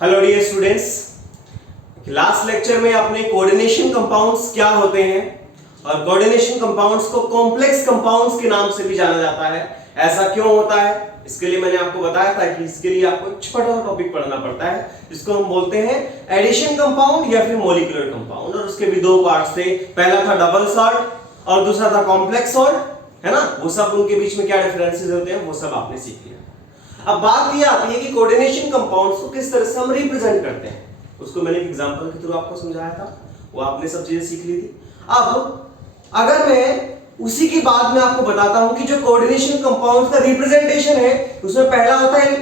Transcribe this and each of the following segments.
Hello dear students, last lecture में अपने coordination compounds क्या होते हैं और कोऑर्डिनेशन कंपाउंड्स को कॉम्प्लेक्स कंपाउंड्स के नाम से भी जाना जाता है। ऐसा क्यों होता है, इसके लिए मैंने आपको बताया था कि इसके लिए आपको एक छोटा टॉपिक पढ़ना पड़ता है जिसको हम बोलते हैं एडिशन कंपाउंड या फिर मॉलिक्यूलर कंपाउंड। और उसके भी दो पार्ट्स थे, पहला था डबल सॉल्ट और दूसरा था कॉम्प्लेक्स सॉल्ट, है ना। वो सब उनके बीच में क्या डिफरेंसेस होते हैं वो सब आपने सीख लिया। अब बात ये आती है कि कोऑर्डिनेशन कंपाउंड्स को किस तरह से हम रिप्रेजेंट करते हैं। उसको मैंने एक एग्जांपल के थ्रू आपको समझाया था, वो आपने सब चीजें सीख ली थी। अब अगर मैं उसी की बात में आपको बताता हूं कि जो कोऑर्डिनेशन कंपाउंड्स का रिप्रेजेंटेशन है उसमें पहला होता है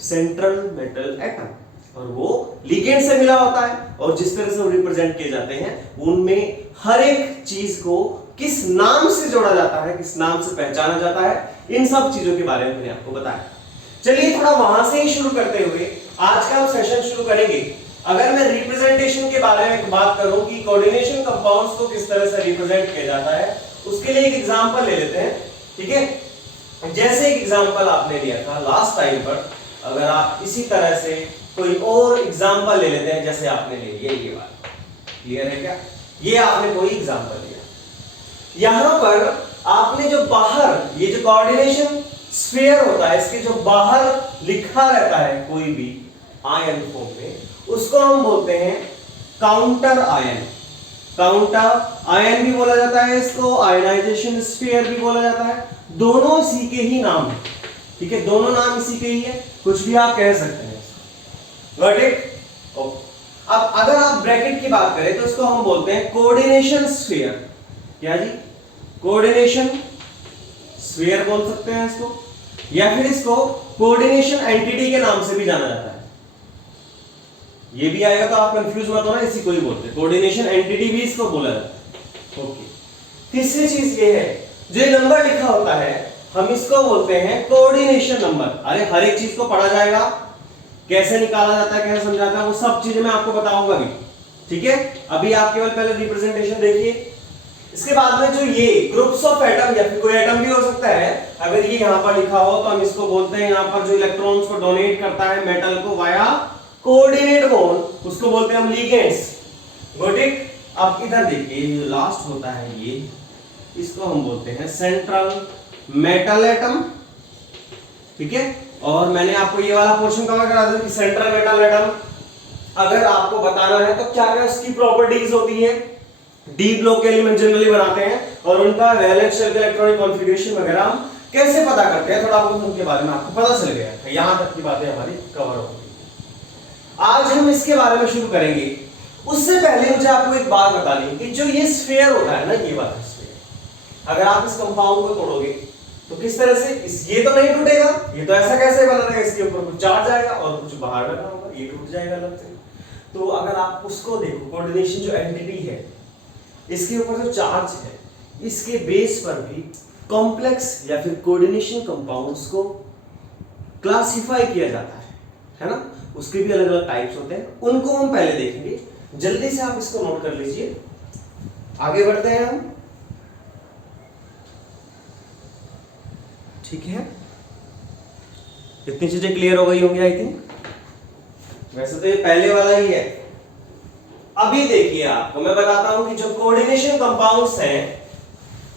सेंट्रल मेटल एटम और वो लिगेंड से मिला होता है। और जिस तरह से वो रिप्रेजेंट किए जाते हैं उनमें हर एक चीज को किस नाम से जोड़ा जाता है, किस नाम से पहचाना जाता है, इन सब चीजों के बारे में मैंने आपको बताया। चलिए थोड़ा वहां से ही शुरू करते हुए आज का हम सेशन शुरू करेंगे। अगर मैं रिप्रेजेंटेशन के बारे में बात करूं कि कोऑर्डिनेशन कंपाउंड्स को किस तरह से रिप्रेजेंट किया जाता है, उसके लिए एक एग्जांपल ले लेते हैं। ठीक है, जैसे एक एग्जांपल आपने लिया था लास्ट टाइम पर, अगर आप इसी तरह से कोई और एग्जांपल ले लेते हैं, जैसे आपने ले लिया ये वाला, क्लियर है क्या? ये आपने कोई एग्जांपल लिया, यहां पर आपने जो बाहर ये जो कोऑर्डिनेशन स्फीयर होता है, इसके जो बाहर लिखा रहता है कोई भी आयन फॉर्म में, उसको हम बोलते हैं काउंटर आयन। काउंटर आयन भी बोला जाता है इसको, आयनाइजेशन स्फीयर भी बोला जाता है। दोनों इसी के ही नाम है, ठीक है, दोनों नाम इसी के ही है, कुछ भी आप कह सकते हैं। Got it? अब अगर आप ब्रैकेट की बात करें तो इसको हम बोलते हैं कोऑर्डिनेशन स्फीयर। क्या जी? कोऑर्डिनेशन स्फीयर बोल सकते हैं इसको, या फिर इसको कोऑर्डिनेशन एंटिटी के नाम से भी जाना जाता है। ये भी आएगा तो आप कंफ्यूज मत होना, इसी को ही बोलते हैं कोऑर्डिनेशन एंटिटी भी इसको बोला जाता है। ओके, तीसरी चीज ये है, जो नंबर लिखा होता है हम इसको बोलते हैं कोऑर्डिनेशन नंबर। अरे हर एक चीज को पढ़ा जाएगा, कैसे निकाला जाता है, कैसे समझाता है, वो सब चीजें मैं आपको बताऊंगा भी। ठीक है, अभी आप केवल पहले रिप्रेजेंटेशन देखिए। इसके बाद में जो ये ग्रुप्स ऑफ एटम या फिर कोई एटम भी हो सकता है, अगर ये यहां पर लिखा हो तो हम इसको बोलते हैं, यहां पर जो इलेक्ट्रॉन्स को डोनेट करता है मेटल को वाया कोऑर्डिनेट बॉन्ड, उसको बोलते हैं हम लिगेंड्स। Got it? अब इधर देखिए जो लास्ट होता है ये, इसको हम बोलते हैं सेंट्रल मेटल एटम। ठीक है, और मैंने आपको ये वाला पोर्शन कवर करा दिया कि सेंट्रल मेटल एटम अगर आपको बताना है तो क्या क्या उसकी प्रॉपर्टीज होती है। डी ब्लॉक के एलिमेंट जनरली बनाते हैं और उनका वैलेंस शेल इलेक्ट्रॉनिक कॉन्फ़िगरेशन वगैरह हम कैसे पता करते हैं, थोड़ा बहुत उनके बारे में आपको पता चल गया है। यहां तक की बातें हमारी कवर हो गई। आज हम इसके बारे में शुरू करेंगे। उससे पहले मुझे आपको एक बात बतानी कि जो ये स्फीयर होता है ना, ये वाला स्फीयर, अगर आप इस कंपाउंड को तोड़ोगे तो किस तरह से ये तो नहीं टूटेगा, ये तो ऐसा कैसे बना रहेगा, इसके ऊपर कुछ चार्ज आएगा और कुछ बाहर लगा होगा, ये टूट जाएगा अलग से। तो अगर आप उसको देखो, कोऑर्डिनेशन जो एंटिटी है, इसके ऊपर जो चार्ज है, इसके बेस पर भी कॉम्प्लेक्स या फिर कोऑर्डिनेशन कंपाउंड्स को क्लासिफाई किया जाता है ना। उसके भी अलग अलग टाइप्स होते हैं, उनको हम पहले देखेंगे। जल्दी से आप इसको नोट कर लीजिए, आगे बढ़ते हैं हम। ठीक है, इतनी चीजें क्लियर हो गई होंगी आई थिंक। वैसे तो ये पहले वाला ही है। अभी देखिए आपको मैं बताता हूं कि जो कोऑर्डिनेशन कंपाउंड्स हैं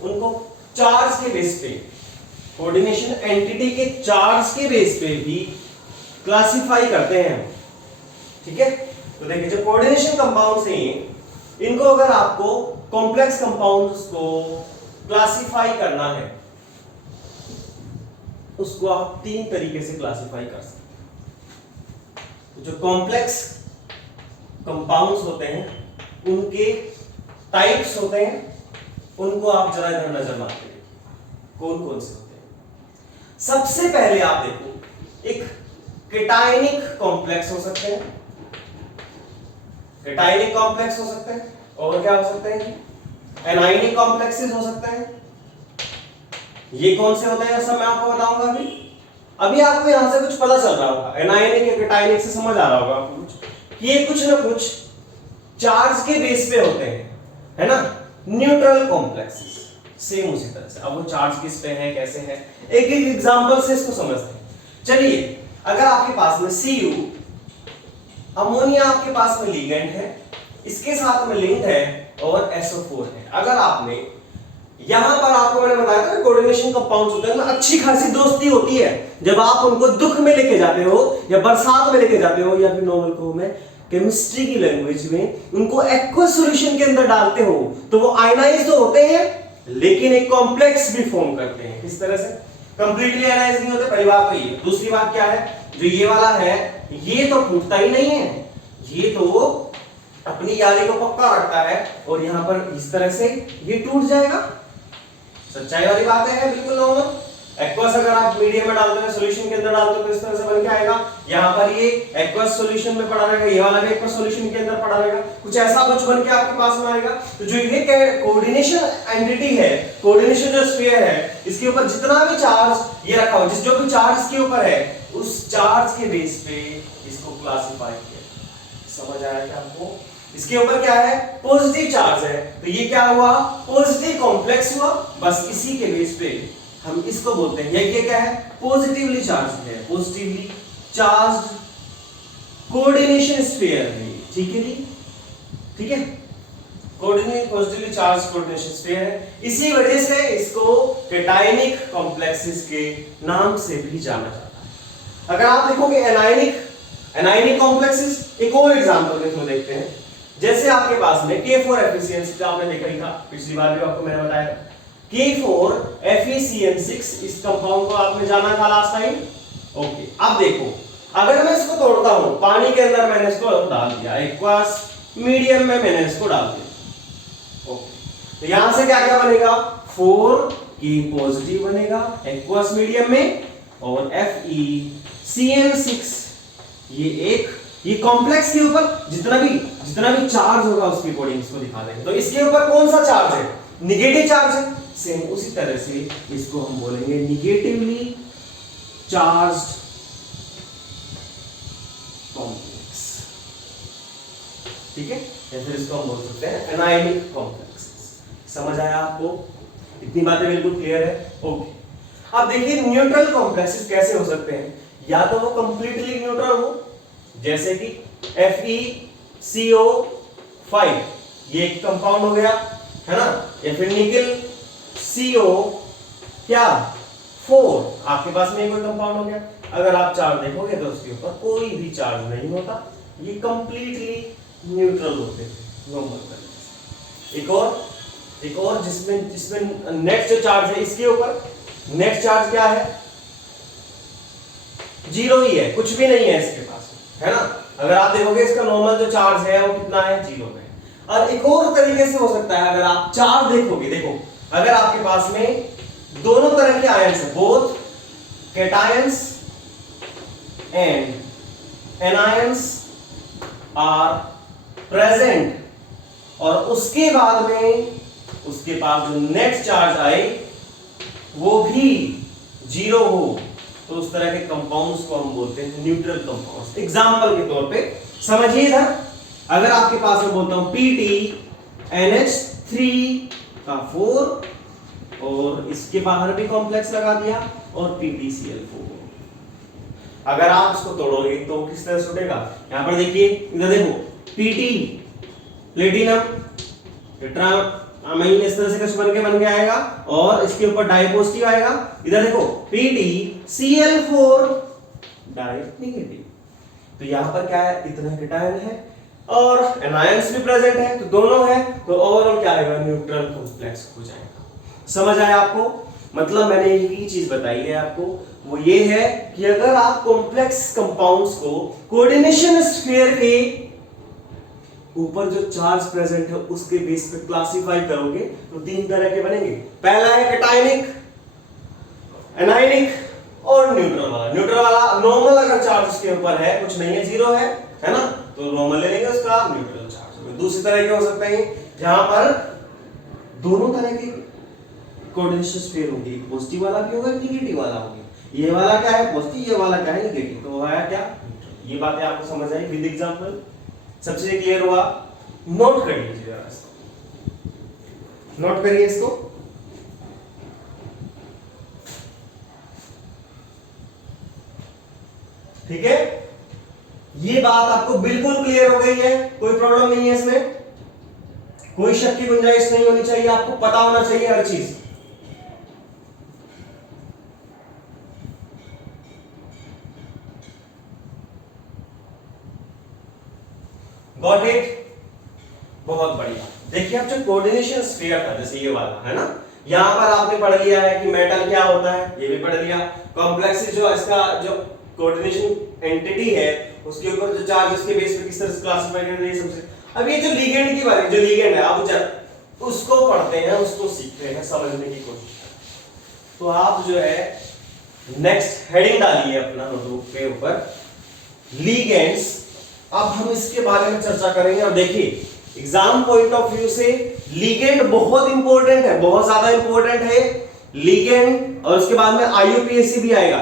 उनको चार्ज के बेस पे, कोऑर्डिनेशन एंटिटी के चार्ज के बेस पे भी क्लासिफाई करते हैं। ठीक है, तो देखिए जो कोऑर्डिनेशन कंपाउंड्स हैं इनको अगर आपको कॉम्प्लेक्स कंपाउंड्स को क्लासिफाई करना है, उसको आप तीन तरीके से क्लासिफाई कर सकते हैं। जो कॉम्प्लेक्स कंपाउंड्स होते हैं उनके टाइप्स होते हैं, उनको आप जरा इधर नजर मारते हैं, कौन कौन से होते हैं। सबसे पहले आप देखो, एक केटायनिक कॉम्प्लेक्स हो सकते हैं, केटायनिक कॉम्प्लेक्स हो सकते हैं, और क्या हो सकते हैं, एनायनिक कॉम्प्लेक्सेस हो सकते हैं। ये कौन से होते हैं सब मैं आपको बताऊंगा। अभी आपको यहां से कुछ पता चल रहा होगा, एनायनिक या केटायनिक से समझ आ रहा होगा आपको कुछ, ये कुछ ना कुछ चार्ज के बेस पे होते हैं, है ना। न्यूट्रल कॉम्प्लेक्सेस सेम उसी तरह से। अब वो चार्ज किस पे है, कैसे है, एक एक एग्जांपल से इसको समझते हैं। चलिए, अगर आपके पास में Cu अमोनिया आपके पास में लिगेंड है, इसके साथ में लिंक्ड है और SO4 है। अगर आपने यहां पर आपको मैंने बताया था कोऑर्डिनेशन कंपाउंड्स होते हैं, अच्छी खासी दोस्ती होती है जब आप उनको दुख में लेके जाते हो या बरसात में लेके जाते हो या फिर नॉर्मल को में केमिस्ट्री की लैंग्वेज में उनको एक्वस सॉल्यूशन के अंदर डालते हो तो वो आयनाइज तो होते हैं लेकिन एक कॉम्प्लेक्स भी फॉर्म करते हैं। किस तरह से? कंप्लीटली आयनाइज नहीं होते, पहली बात तो ये। दूसरी बात क्या है, जो ये वाला है ये तो टूटता ही नहीं है, ये तो अपनी यारी को पक्का रखता है और यहां पर इस तरह से ये टूट जाएगा। सच्चाई वाली बात है बिल्कुल नॉर्मल। एक्वस अगर आप मीडियम में डालते हो सॉल्यूशन के अंदर डालते हो तो इस तरह से बन के आएगा। यहां पर ये एक्वस सॉल्यूशन में पड़ा रहेगा, ये वाला भी एक्वस सॉल्यूशन के अंदर पड़ा रहेगा, कुछ ऐसा कुछ बन के आपके पास में आएगा। तो जो ये कोऑर्डिनेशन एंटिटी है, कोऑर्डिनेशन जो स्फीयर है, इसके ऊपर जितना भी चार्ज ये रखा हुआ, जो भी चार्ज इसके ऊपर है उस चार्ज के बेस पे इसको क्लासिफाई किया। समझ आया क्या आपको? इसके ऊपर क्या है? पॉजिटिव चार्ज है, तो ये क्या हुआ? पॉजिटिव कॉम्प्लेक्स हुआ। बस इसी के बेस पे हम इसको बोलते हैं, ये क्या है? पॉजिटिवली चार्ज है, पॉजिटिवली चार्ज कोऑर्डिनेशन स्फीयर है। ठीक है जी, ठीक है, coordinate positively charge coordination sphere है। इसी वजह से इसको कैटायनिक कॉम्प्लेक्सेस के नाम से भी जाना जाता है। अगर आप देखोगे एनायनिक कॉम्प्लेक्सेस, एक और एग्जांपल में देखते हैं। जैसे आपके पास में K4 FeCN6 आपने देखा ही था, पिछली बार भी आपको मैंने बताया K4 FeCN6, इस कंपाउंड को आपने जाना था लास्ट टाइम। ओके, अब देखो अगर मैं इसको तोड़ता हूं, पानी के अंदर मैंने इसको डाल दिया, एक्वस मीडियम में मैंने इसको डाल दिया। ओके, तो यहां से क्या क्या बनेगा? 4K पॉजिटिव बनेगा एक्वस मीडियम में और FeCN6 ये कॉम्प्लेक्स के ऊपर जितना भी चार्ज होगा उसके अकॉर्डिंग इसको दिखा देंगे। तो इसके ऊपर कौन सा चार्ज है? निगेटिव चार्ज है। सेम उसी तरह से इसको हम बोलेंगे निगेटिवली चार्ज्ड कॉम्प्लेक्स। ठीक है, या फिर इसको हम बोल सकते हैं एनायनिक कॉम्प्लेक्स। समझ आया आपको? इतनी बातें बिल्कुल क्लियर है? ओके, अब देखिए न्यूट्रल कॉम्प्लेक्सेस कैसे हो सकते हैं। या तो वो कंप्लीटली न्यूट्रल हो, जैसे कि FeCO5 ये एक कंपाउंड हो गया है ना, या फिर निकल CO क्या 4 आपके पास में कोई कंपाउंड हो गया। अगर आप चार्ज देखोगे तो उसके ऊपर कोई भी चार्ज नहीं होता, ये कंप्लीटली न्यूट्रल होते हैं नॉर्मल तरीके से। एक और जिसमें नेट जो चार्ज है इसके ऊपर नेट चार्ज क्या है? 0 ही है, कुछ भी नहीं है इसके पास, है ना। अगर आप देखोगे इसका नॉर्मल जो चार्ज है वो कितना है? 0 है। और एक और तरीके से हो सकता है, अगर आप चार्ज देखोगे, देखो अगर आपके पास में दोनों तरह के आयंस है, both cations and anions are present, और उसके बाद में उसके पास जो नेट चार्ज आए वो भी 0 हो, तो उस तरह के कंपाउंड्स को हम बोलते हैं न्यूट्रल कंपाउंड्स। एग्जांपल के तौर पे समझिए इधर, अगर आपके पास मैं बोलता हूं PTNH3 का 4 और इसके बाहर भी कॉम्प्लेक्स लगा दिया और PTCl4, अगर आप इसको तोड़ोगे तो किस तरह से उठेगा? यहां पर देखिए, इधर देखो PT प्लेटिनम टेट्रामाइन इस तरह से कुछ बन के आएगा और इसके ऊपर डाई पॉजिटिव आएगा। इधर देखो PTCl4 डाई नेगेटिव, तो यहां पर क्या है? इतना कैटायन है और एनायंस भी प्रेजेंट है, तो दोनों है, तो ओवरऑल क्या आएगा? न्यूट्रल कॉम्प्लेक्स हो जाएगा। समझ आया आपको? मतलब मैंने एक चीज बताई है आपको, वो ये है कि अगर आप कॉम्प्लेक्स कंपाउंड्स को कोऑर्डिनेशन स्फीयर के ऊपर जो चार्ज प्रेजेंट है उसके बेस पे क्लासिफाई करोगे तो 3 तरह के बनेंगे। पहला है कैटायनिक, एनायनिक और न्यूट्रल वाला। न्यूट्रल वाला नॉर्मल अगर चार्ज उसके ऊपर है, कुछ नहीं है, 0 है ना, तो नॉर्मल ले लेंगे, उसका न्यूट्रल चार्ज। दूसरी तरह के हो सकते हैं जहां पर दोनों तरह के कोऑर्डिनेशन स्फीयर होंगे, पॉजिटिव वाला भी होगा, नेगेटिव वाला होगा। ये वाला क्या है? पॉजिटिव, ये वाला क्या है? नेगेटिव। तो आया क्या? ये बातें आपको समझ आई विद एग्जांपल? सबसे क्लियर हुआ? नोट कर लीजिए जरा इसको, नोट करिए इसको। ठीक है, ये बात आपको बिल्कुल क्लियर हो गई है, कोई प्रॉब्लम नहीं है इसमें, कोई शक की गुंजाइश नहीं होनी चाहिए, आपको पता होना चाहिए हर चीज। Got it? बहुत बढ़िया। देखिए अब जो कोऑर्डिनेशन स्फीयर था, जैसे ये वाला है ना, यहां पर आपने पढ़ लिया है कि मेटल क्या होता है, ये भी पढ़ लिया। कॉम्प्लेक्स जो इसका जो कोऑर्डिनेशन एंटिटी है उसके ऊपर जो चार्ज उसके बेस पे किस तरह से क्लासिफाई करते हैं सबसे। अब ये जो लिगेंड की बात, जो लिगेंड है अब जब उसको पढ़ते हैं, उसको सीखते हैं, समझने की कोशिश करते। तो आप जो है नेक्स्ट हेडिंग डालिए अपना नोटबुक के ऊपर, लिगेंड्स। अब हम इसके बारे में चर्चा करेंगे। और देखिए एग्जाम पॉइंट ऑफ व्यू से लिगेंड बहुत इंपॉर्टेंट है, बहुत ज्यादा इंपॉर्टेंट है लिगेंड, और उसके बाद में आईयूपीएससी भी आएगा।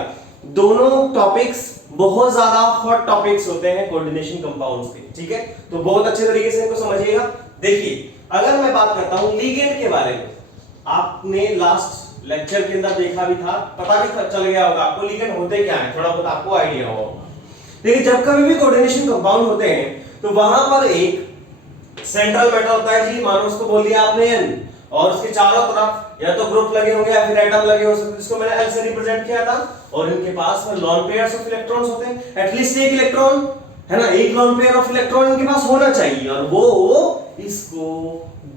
दोनों टॉपिक्स बहुत ज्यादा हॉट टॉपिक्स होते हैं कोऑर्डिनेशन कंपाउंड्स के, ठीक है। तो बहुत अच्छे तरीके से इनको समझिएगा। देखिए अगर मैं बात करता हूं लिगेंड के बारे में, आपने लास्ट लेक्चर के अंदर देखा भी था, पता भी चल गया होगा आपको लिगेंड होते क्या है, थोड़ा बहुत आपको आइडिया होगा। देखिए जब कभी भी कोऑर्डिनेशन कंपाउंड होते हैं तो वहां पर एक सेंट्रल मेटल होता है जी, मानो उसको बोल दिया आपने N, और उसके चारों तरफ या तो ग्रुप लगे होंगे या फिर एटम लगे हो सकते, जिसको मैंने L से रिप्रेजेंट किया था। और इनके पास में लॉन पेयर्स ऑफ इलेक्ट्रॉन्स होते हैं, एटलीस्ट एक इलेक्ट्रॉन है ना, एक लॉन पेयर ऑफ इलेक्ट्रॉन इनके पास होना चाहिए, और वो इसको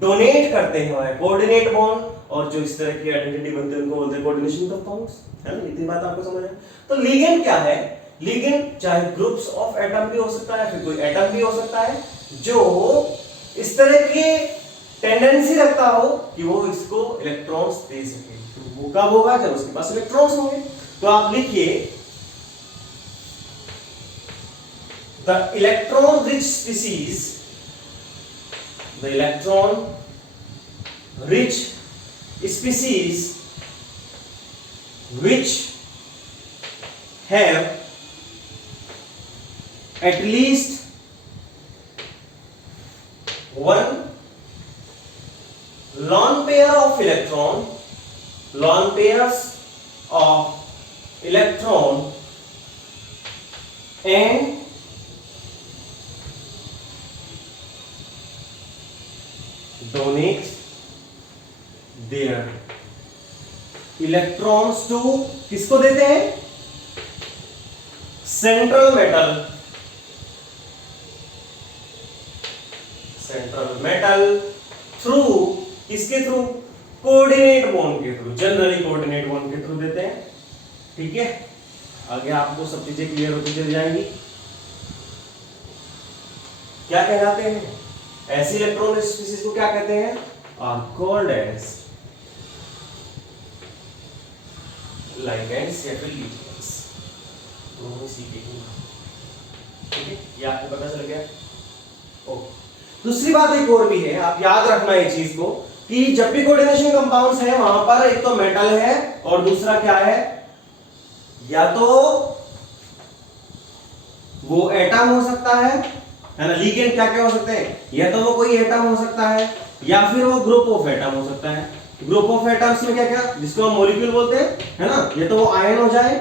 डोनेट करते हैं कोऑर्डिनेट बॉन्ड। और जो इस तरह की आइडेंटिटी बनते हैं उनको बोलते हैं कोऑर्डिनेशन कंपाउंड्स, है ना। इतनी बात आपको समझ है। तो लिगेंड क्या है? लिगेंड चाहे ग्रुप्स ऑफ एटम भी हो सकता है, फिर कोई एटम भी हो सकता है जो इस तरह की टेंडेंसी रखता हो कि वो इसको इलेक्ट्रॉन्स दे सके। तो वो कब होगा? जब उसके पास इलेक्ट्रॉन्स होंगे। तो आप लिखिए the electron rich species, the electron rich species which have at least one lone pair of electron, lone pairs of electron and donates their electrons to, किसको देते हैं? Central metal, central metal through, किसके through? Coordinate bond के through, generally coordinate bond के through देते हैं, ठीक है। आगे आपको सब चीजें क्लियर होती चली जाएंगी। क्या कहलाते हैं ऐसे इलेक्ट्रॉन स्पीसीज को? क्या कहते हैं? आर कॉल्ड एज लिगेंड्स या फिर लिगेंड्स, दोनों सीखेंगे, ठीक है। ये आपको पता चल गया। ओके, दूसरी बात एक और भी है, आप याद रखना ये चीज को, कि जब भी कोऑर्डिनेशन कंपाउंड्स है वहां पर एक तो मेटल है और दूसरा क्या है? या तो वो एटम हो सकता है ना। लिगेंड क्या क्या हो सकते हैं? या तो वो कोई एटम हो सकता है या फिर वो ग्रुप ऑफ एटम हो सकता है। ग्रुप ऑफ एटम्स में क्या क्या, जिसको हम मॉलिक्यूल बोलते हैं, है ना। या तो वो आयन हो जाए,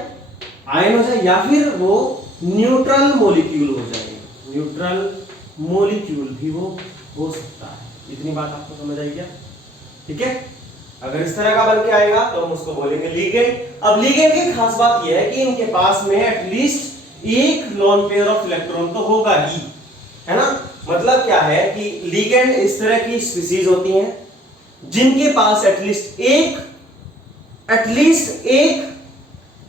या फिर वो न्यूट्रल मॉलिक्यूल हो जाए, न्यूट्रल मॉलिक्यूल भी वो हो सकता है। इतनी बात आपको समझ आई क्या? ठीक है। अगर इस तरह का बन के आएगा तो हम उसको बोलेंगे लिगेंड। अब लिगेंड की खास बात यह है कि इनके पास में एटलीस्ट एक लॉन पेयर ऑफ इलेक्ट्रॉन तो होगा ही, है ना। मतलब क्या है कि लिगेंड इस तरह की स्पीसीज होती हैं जिनके पास एटलीस्ट एक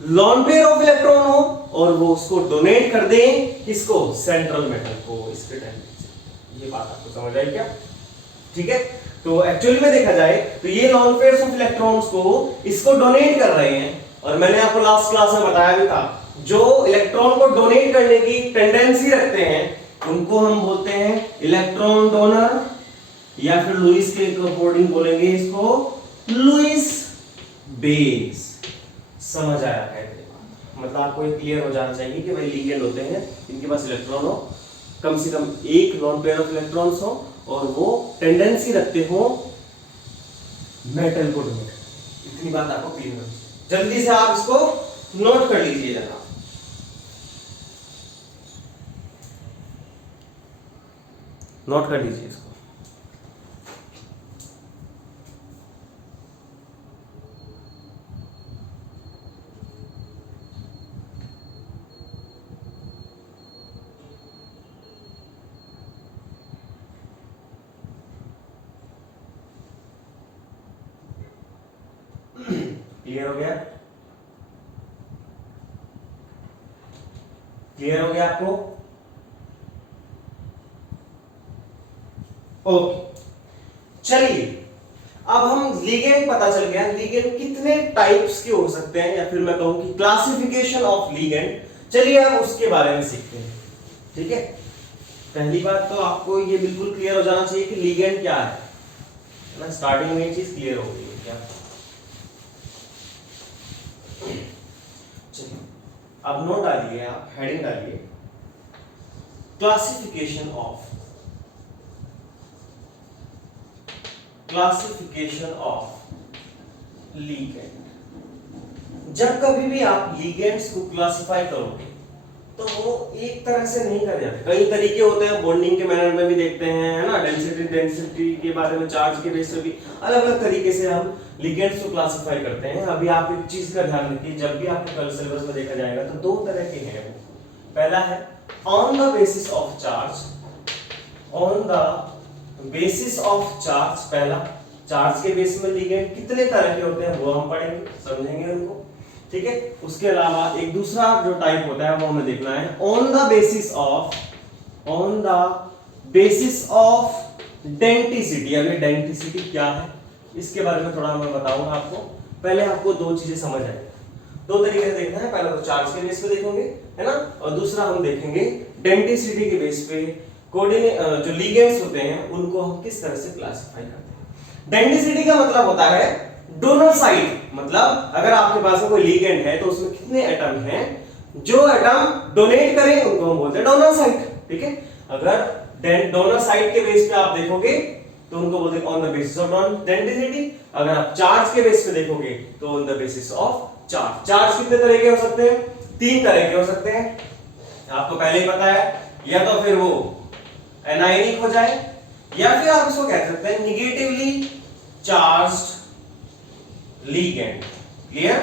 लॉन पेयर ऑफ इलेक्ट्रॉन हो और वो उसको डोनेट कर दें, किसको? सेंट्रल मेटल को, इसके टेंडेंसी। ये बात आपको समझ आई क्या? ठीक है। तो एक्चुअली में देखा जाए तो ये लॉन पेयर्स ऑफ इलेक्ट्रॉन्स को इसको डोनेट कर रहे हैं। और मैंने आपको लास्ट क्लास में बताया भी था, जो इलेक्ट्रॉन को डोनेट करने की टेंडेंसी रखते हैं उनको हम बोलते हैं इलेक्ट्रॉन डोनर, या फिर लुईस के अकॉर्डिंग बोलेंगे इसको लुईस बेस। समझ आया कहते हैं? मतलब आपको ये क्लियर हो जाना चाहिए कि भाई लिगेंड होते हैं इनके पास इलेक्ट्रॉन हो, कम से कम एक लॉन पेयर ऑफ इलेक्ट्रॉन्स हो और वो टेंडेंसी रखते हो मेटल को डोनेट। इतनी बात आपको क्लियर हो, जल्दी से आप इसको नोट कर लीजिए जरा। नोट कर लीजिए इसको। क्लियर हो गया? क्लियर हो गया आपको? ओके, चलिए अब हम लिगेंड पता चल गया, लिगेंड कितने टाइप्स के हो सकते हैं, या फिर मैं कहूं कि क्लासिफिकेशन ऑफ लिगेंड। चलिए अब उसके बारे में सीखते हैं। ठीक है, पहली बात तो आपको ये बिल्कुल क्लियर हो जाना चाहिए कि लिगेंड क्या है ना। स्टार्टिंग में ये चीज क्लियर हो गई है क्या? चलिए अब नोट डालिए, आप हेडिंग डालिए, क्लासिफिकेशन ऑफ लिगेंड। जब कभी भी आप लिगेंड्स को क्लासिफाई करोगे तो वो एक तरह से नहीं कर जाते, कई तरीके होते हैं। बॉन्डिंग के मैनर में भी देखते हैं, है ना, डेंसिटी के बारे में, चार्ज के बेस पे भी अलग अलग तरीके से हम लिगेंड्स को क्लासिफाई करते हैं। अभी आप एक चीज का ध्यान रखिए, जब भी आपको कल सिलेबस में देखा जाएगा तो दो तरह के हैं वो। पहला है on the basis of charge, on the basis of charge. पहला, चार्ज के बेस में लिगेंड कितने तरह के होते हैं वो हम पढ़ेंगे, समझेंगे उनको। ठीक है, उसके अलावा एक दूसरा जो टाइप होता है वो हमें देखना है on the basis of denticity. अब ये डेंटिसिटी क्या है इसके बारे में थोड़ा मैं बताऊंगा आपको। पहले आपको दो चीजें समझ आएगी, दो तरीके से देखना है। पहला तो चार्ज के बेस पे देखेंगे, है ना, और दूसरा हम देखेंगे डेंटिसिटी के बेस पे कोऑर्डिनेट जो लिगेंड्स होते हैं उनको हम किस तरह से क्लासिफाई करते हैं। डेंटिसिटी का मतलब होता है डोनर साइड, मतलब अगर आपके पास में कोई लिगेंड है तो उसमें कितने एटम हैं, जो एटम डोनेट करें उनको हम बोलते हैं डोनर साइड। ठीक है, अगर डोनर साइड के बेस पे आप देखोगे तो उनको बोलते हैं on the basis of denticity. अगर आप चार्ज के बेस पे देखोगे तो on the basis of charge. Charge कितने तरह के हो सकते हैं? तीन तरह के हो सकते हैं, आपको पहले ही पता है। या तो फिर वो एनायनिक हो जाए, या फिर आप इसको कह सकते हैं negatively charged ligand. Clear?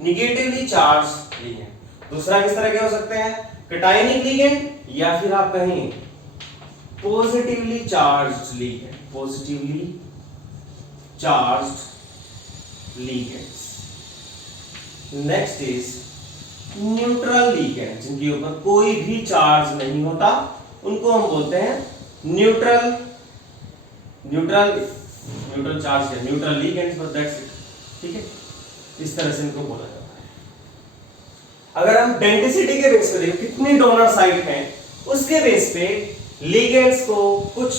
Negatively charged ligand. दूसरा किस तरह के हो सकते हैं? कैटायनिक लिगेंड, या फिर आप कहें positively charged ligand, positively charged ligands. Next is neutral ligand, जिनके ऊपर कोई भी चार्ज नहीं होता, उनको हम बोलते हैं न्यूट्रल चार्ज है, न्यूट्रल लिगेंड्स, बस दैट्स इट। ठीक है, इस तरह से इनको बोला जाता है। अगर हम डेंसिटी के बेस पे देखें कितनी डोनर साइट हैं, उसके बेस पे लिगेंड्स को कुछ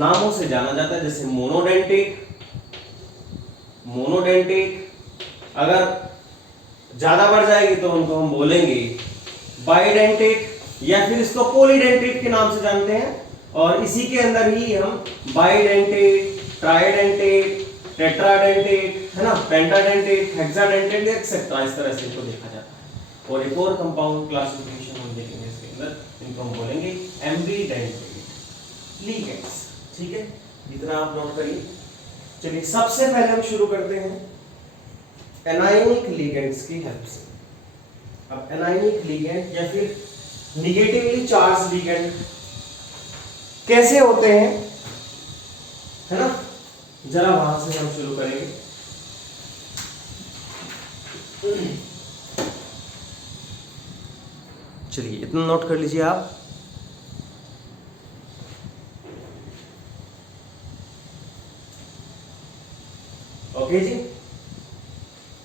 नामों से जाना जाता है, जैसे मोनोडेंटेट। अगर ज्यादा बढ़ जाएगी तो उनको हम बोलेंगे बाइडेंटेट, या फिर इसको पॉलीडेंटेट के नाम से जानते हैं। और इसी के अंदर ही हम बाइडेंटेट, ट्राइडेंटेट, टेट्राडेंटेट, है ना, पेंटाडेंटेट, हेक्साडेंटेट एक्सेट्रा, इस तरह से इनको देखा जाता है। और एक और कंपाउंड क्लासिफिकेशन हम देखेंगे इसके अंदर, इनको हम बोलेंगे एम्बीडेंटेट लिगेंड्स। ठीक है, इतना आप नोट करिए। चलिए सबसे पहले हम शुरू करते हैं एनायनिक लिगेंड्स की हेल्प से। अब एनायनिक लिगेंड या फिर निगेटिवली चार्ज लिगेंड कैसे होते हैं, है ना, जरा वहां से हम शुरू करेंगे। चलिए इतना नोट कर लीजिए आप। ओके जी,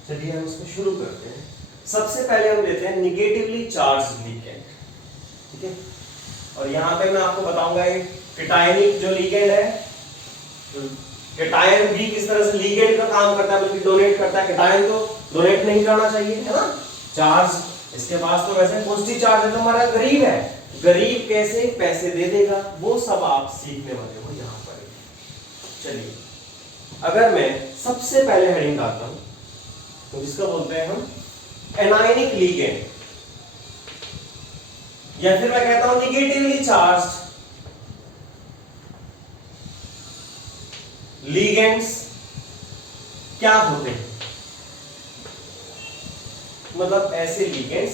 चलिए हम इसको शुरू करते हैं। सबसे पहले हम लेते हैं निगेटिवली चार्ज लिगेंड। ठीक है, और यहां पे मैं आपको बताऊंगा एक कैटायनिक जो लिगेंड है, कैटायन भी किस तरह से लिगेंड का काम करता है, बल्कि डोनेट करता है। कैटायन तो डोनेट नहीं करना चाहिए, है ना। चार्ज इसके पास तो वैसे पॉजिटिव चार्ज है, तो हमारा गरीब है, गरीब कैसे पैसे दे देगा, वो सब आप सीखने वाले हो यहां पर। चलिए अगर मैं सबसे पहले हेडिंग डालता हूं तो जिसका बोलते हैं हम एनायनिक लिगेंड, या फिर मैं कहता हूं निगेटिवली चार्ज्ड लिगेंड्स क्या होते हैं, मतलब ऐसे लिगेंड्स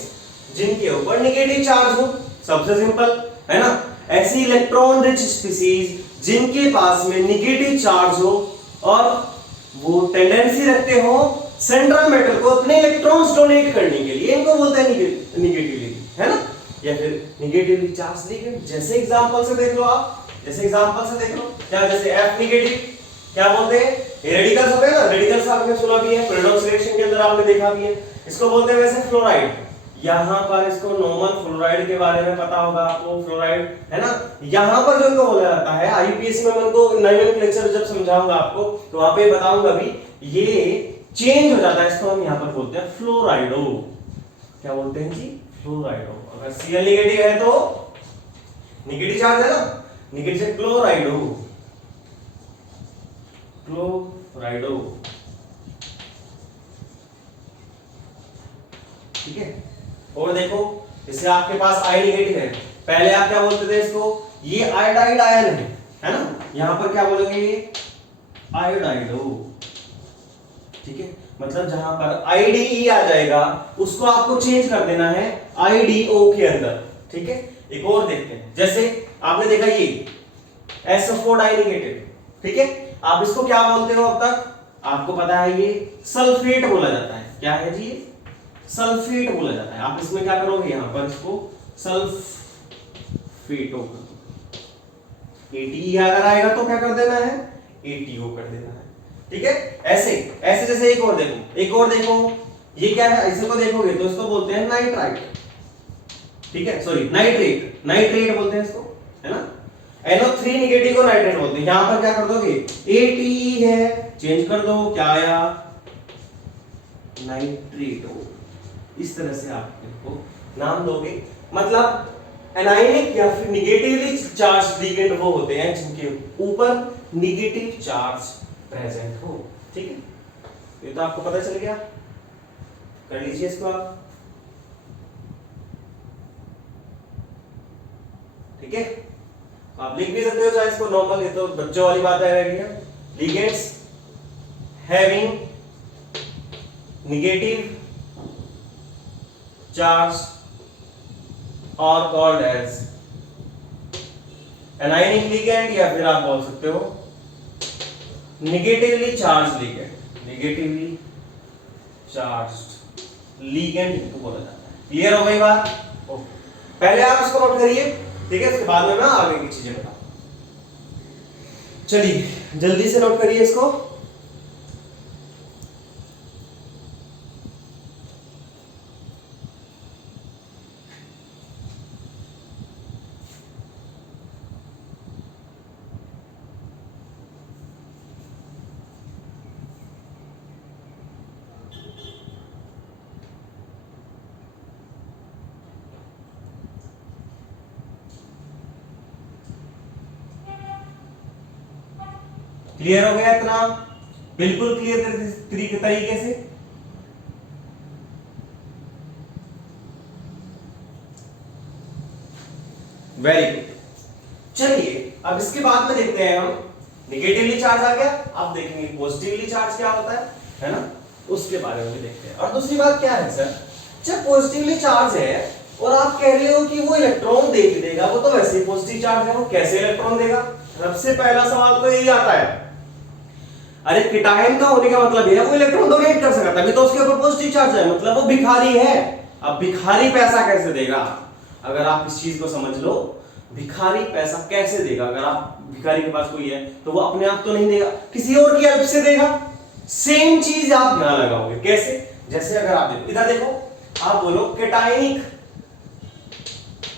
जिनके ऊपर निगेटिव चार्ज हो, सबसे सिंपल है ना। ऐसी इलेक्ट्रॉन रिच स्पीसीज जिनके पास में निगेटिव चार्ज हो और वो टेंडेंसी रखते हो सेंट्रल मैटर को अपने इलेक्ट्रॉन्स डोनेट करने के लिए, इनको बोलते हैं निगेटिवली, है ना, या फिर निगेटिवली चार्ज लिगेंड। जैसे एग्जांपल से देख लो आप, जैसे एग्जांपल से देख लो क्या, जैसे F नेगेटिव क्या बोलते हैं, रेडिकल्स होते हैं ना, रेडिकल्स आपने सुना भी है, पेरियोडिक रिएक्शन के अंदर आपने देखा भी है, इसको बोलते हैं वैसे फ्लोराइड। यहां पर इसको नॉर्मल फ्लोराइड के बारे में पता होगा आपको, फ्लोराइड है ना। यहां पर जो इनको बोला जाता है आईपीएससी में, मैं इनको नोमेनक्लेचर जब समझाऊंगा आपको तो वहां पे बताऊंगा भी, ये चेंज हो जाता है, इसको हम यहां पर बोलते हैं फ्लोराइडो। क्या बोलते हैं जी, फ्लोराइडो। अगर Cl नेगेटिव है तो नेगेटिव चार्ज है ना, नेगेटिव से क्लोराइडो, क्लोराइडो, ठीक है। और देखो जैसे आपके पास I नेगेटिव है, पहले आप क्या बोलते थे इसको, ये आयोडाइड आयन है ना, यहां पर क्या बोलेंगे ये आयोडाइडो, ठीक है। मतलब जहां पर IDE आ जाएगा उसको आपको चेंज कर देना है IDO के अंदर, ठीक है। एक और देखते हैं, जैसे आपने देखा ये SO4 डाई नेगेटिव, ठीक है, आप इसको क्या बोलते हो अब तक आपको पता है, ये सल्फेट बोला जाता है। क्या है जी, सल्फेट बोला जाता है। आप इसमें क्या करोगे, यहां पर इसको सल्फेटो कर दो, ATE अगर आएगा तो क्या कर देना है, ATO कर देना है, ठीक है। ऐसे ऐसे जैसे एक और देखो, एक और देखो, ये क्या है, इसे को देखोगे तो इसको बोलते हैं नाइट्राइट, ठीक है, सॉरी नाइट्रेट, नाइट्रेट बोलते हैं इसको, है ना। NO3 नेगेटिव को नाइट्रेट बोलते हैं। यहां पर क्या कर दोगे, ATE है, चेंज कर दो, क्या आया, नाइट्रेटो। इस तरह से आप इसको नाम दोगे। मतलब एनायनिक या फिर निगेटिवली चार्ज लिगेंड वो होते हैं जिनके ऊपर निगेटिव चार्ज प्रेजेंट हो, ठीक है। ये तो आपको पता चल गया, कर लीजिए इसको आप, ठीक है। आप लिख भी सकते हो चाहे इसको नॉर्मल, ये तो बच्चों वाली बात है। लिगेंड्स हैविंग निगेटिव चार्ज और कॉल्ड एज एनायनिक लिगेंड, या फिर आप बोल सकते हो negatively charge ligand, negatively charged ligand इनको बोला जाता है। क्लियर हो गई बात, ओके। पहले आप इसको नोट करिए, ठीक है, उसके बाद में मैं आगे की चीजें बताऊं। चलिए जल्दी से नोट करिए इसको। क्लियर हो गया इतना, बिल्कुल क्लियर तरीके से। Very good. चलिए अब इसके बाद में देखते हैं हम, निगेटिवली चार्ज आ गया, अब देखेंगे पॉजिटिवली चार्ज क्या होता है ना, उसके बारे में भी देखते हैं। और दूसरी बात क्या है सर, जब पॉजिटिवली चार्ज है और आप कह रहे हो कि वो इलेक्ट्रॉन दे देगा, वो तो वैसे ही पॉजिटिव चार्ज है, वो कैसे इलेक्ट्रॉन देगा। सबसे पहला सवाल तो यही आता है, अरे कीटायन का होने का मतलब है वो इलेक्ट्रॉन डोनेट कर सकता है, तभी तो उसके ऊपर पॉजिटिव चार्ज है, मतलब वो भिखारी है। अब भिखारी पैसा कैसे देगा, अगर आप इस चीज को समझ लो, भिखारी पैसा कैसे देगा। अगर आप भिखारी के पास कोई है तो वो अपने आप तो नहीं देगा, किसी और की हेल्प से देगा। सेम चीज आप ध्यान लगाओगे, कैसे, जैसे अगर आप देखो इधर देखो, आप बोलो केटायनिक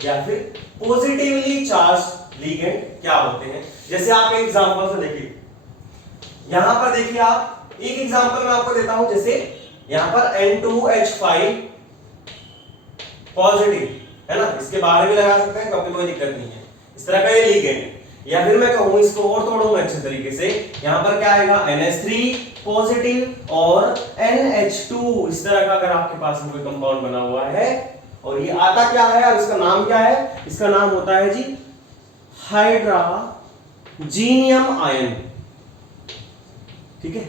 या फिर पॉजिटिवली चार्ज लिगेंड क्या होते हैं। जैसे आप एक एग्जांपल से देखिए, यहां पर देखिए आप, एक एग्जांपल मैं आपको देता हूं, जैसे यहां पर N2H5 पॉजिटिव है ना, इसके बाहर भी लगा सकते हैं क्योंकि कोई दिक्कत नहीं है, इस तरह का ये लिगेंड। या फिर मैं कहूं इसको और तोड़ूंगा अच्छे तरीके से, यहां पर क्या आएगा NH3 पॉजिटिव और NH2, इस तरह का अगर आपके पास कोई कंपाउंड बना हुआ है, और ये आता क्या है और इसका नाम क्या है, इसका नाम होता है जी हाइड्रोजीनियम आयन। ठीक है,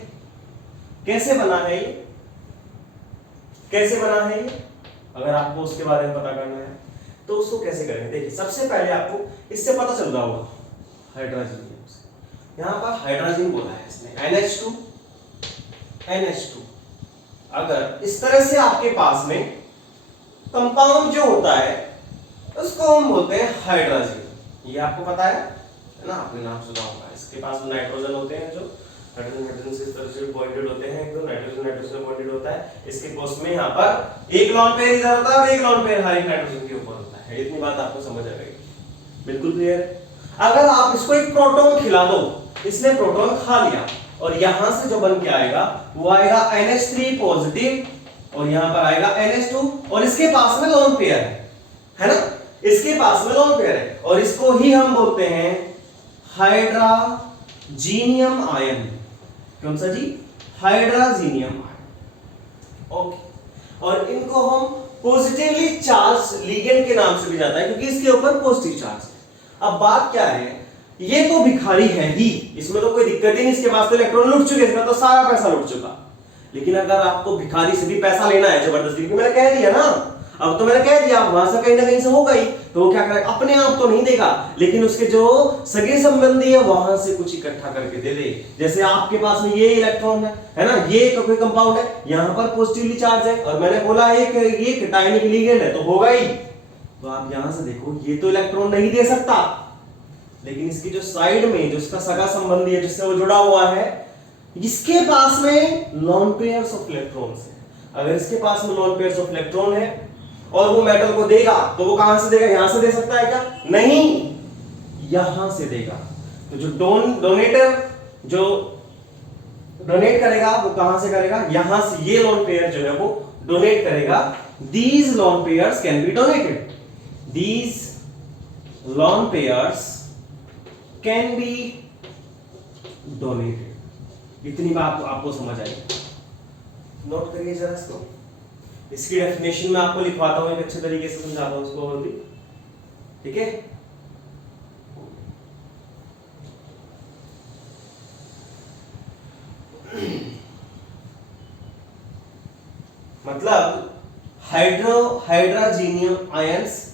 कैसे बना है ये, कैसे बना है ये, अगर आपको उसके बारे में पता करना है तो उसको कैसे करेंगे। देखिए सबसे पहले आपको इससे पता चल रहा होगा हाइड्रोजन, यहां पर हाइड्रोजन बोला है इसने NH2 NH2। अगर इस तरह से आपके पास में कंपाउंड जो होता है उसको हम बोलते हैं हाइड्रोजन, ये आपको पता है ना, आपने नाम सुना होगा। इसके पास नाइट्रोजन होते हैं जो हाइड्रोजन से इस तरह से बॉन्डेड होते हैं, तो नाइट्रोजन से बॉन्डेड होता है। इसके केस में यहाँ पर एक लोन पेयर इधर होता है और एक लोन पेयर हर एक नाइट्रोजन के ऊपर होता है। इतनी बात आपको समझ आ गई, बिल्कुल क्लियर। अगर आप इसको एक प्रोटॉन खिला दो, इसने प्रोटॉन खा लिया और यहां से जो बन के आएगा वो आएगा NH3 पॉजिटिव और यहां पर आएगा NH2 और इसके पास में लोन पेयर है ना, इसके पास में लोन पेयर है और इसको ही हम बोलते हैं हाइड्रोजीनियम आयन। कौन सा जी? हाइड्रोजीनियम आयन। ओके, और इनको हम पॉजिटिवली चार्ज लिगेंड के नाम से भी जाता है क्योंकि इसके ऊपर पॉजिटिव चार्ज है। अब बात क्या है, ये तो भिखारी है ही, इसमें तो कोई दिक्कत ही नहीं, इसके पास तो इलेक्ट्रॉन लुट चुके, इसमें तो सारा पैसा लुट चुका। लेकिन अगर आपको भिखारी से भी पैसा लेना है जबरदस्ती, क्योंकि मैंने कह दिया ना, अब तो मैंने कह दिया वहां से कहीं ना कहीं से होगा ही, तो वो क्या करेगा, अपने आप तो नहीं देगा लेकिन उसके जो सगे संबंधी है वहां से कुछ इकट्ठा करके दे दे। जैसे आपके पास में ये इलेक्ट्रॉन है ना, ये कोई कंपाउंड है, यहां पर पॉजिटिवली चार्ज है और मैंने बोला है कि ये कैटायनिक लिगेंड है तो होगा ही। तो आप यहां से देखो, ये तो इलेक्ट्रॉन नहीं दे सकता, लेकिन इसकी जो साइड में जो इसका सगा संबंधी है जिससे वो जुड़ा हुआ है, इसके पास में लोन पेयर्स ऑफ इलेक्ट्रॉन्स है। अगर इसके पास में लोन पेयर्स ऑफ इलेक्ट्रॉन है और वो मेटल को देगा तो वो कहां से देगा, यहां से दे सकता है क्या? नहीं, यहां से देगा। तो जो डोनेटर जो डोनेट करेगा वो कहां से करेगा, यहां से। ये लोन पेयर जो है वो डोनेट करेगा। These lone pairs can be donated, these lone pairs can be donated. इतनी बात आपको समझ आई, नोट करिए जरा इसको। इसकी डेफिनेशन मैं आपको लिखवाता हूं, एक अच्छे तरीके से समझाता हूं उसको और भी, ठीक है। मतलब हाइड्रोजीनियम आयंस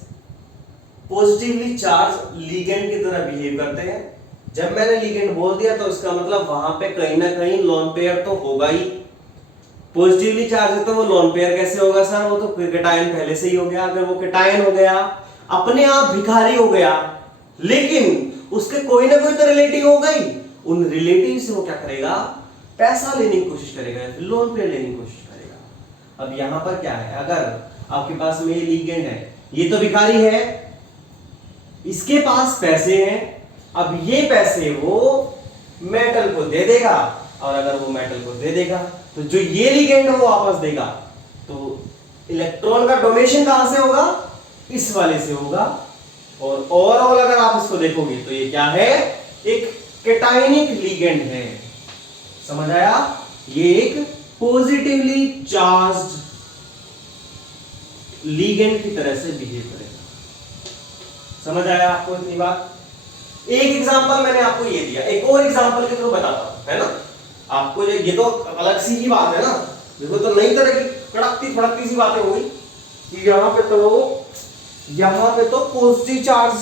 पॉजिटिवली चार्ज लिगेंड की तरह बिहेव करते हैं। जब मैंने लिगेंड बोल दिया तो इसका मतलब वहां पे कहीं ना कहीं लोन पेयर तो होगा ही। पॉजिटिवली चार्ज है तो वो लोन पेयर कैसे होगा सर, वो तो कैटायन पहले से ही हो गया। अगर वो कैटायन हो गया, अपने आप भिखारी हो गया, लेकिन उसके कोई ना कोई तो रिलेटिव होगा ही। उन रिलेटिव से वो क्या करेगा, पैसा लेने की कोशिश करेगा, फिर लोन पेयर लेने की कोशिश करेगा। अब यहां पर क्या है, अगर आपके पास में लिगेंड है, ये तो भिखारी है, इसके पास पैसे हैं, अब ये पैसे वो मेटल को दे देगा और अगर वो मेटल को दे देगा तो जो ये लिगेंड है वो वापस देगा। तो इलेक्ट्रॉन का डोनेशन कहां से होगा, इस वाले से होगा। और ओवरऑल अगर आप इसको देखोगे तो ये क्या है, एक कैटायनिक लिगेंड है। समझ आया, ये एक पॉजिटिवली चार्ज्ड लिगेंड की तरह से बिहेव करेगा। समझ आया आपको इतनी बात। एक एग्जांपल मैंने आपको ये दिया, एक और एग्जांपल के थ्रू बताता हूं, है ना आपको। ये तो अलग सी ही बात है ना, देखो तो नई तरह की कड़कती फड़कती सी बातें हुई कि यहां पे तो पॉजिटिव चार्ज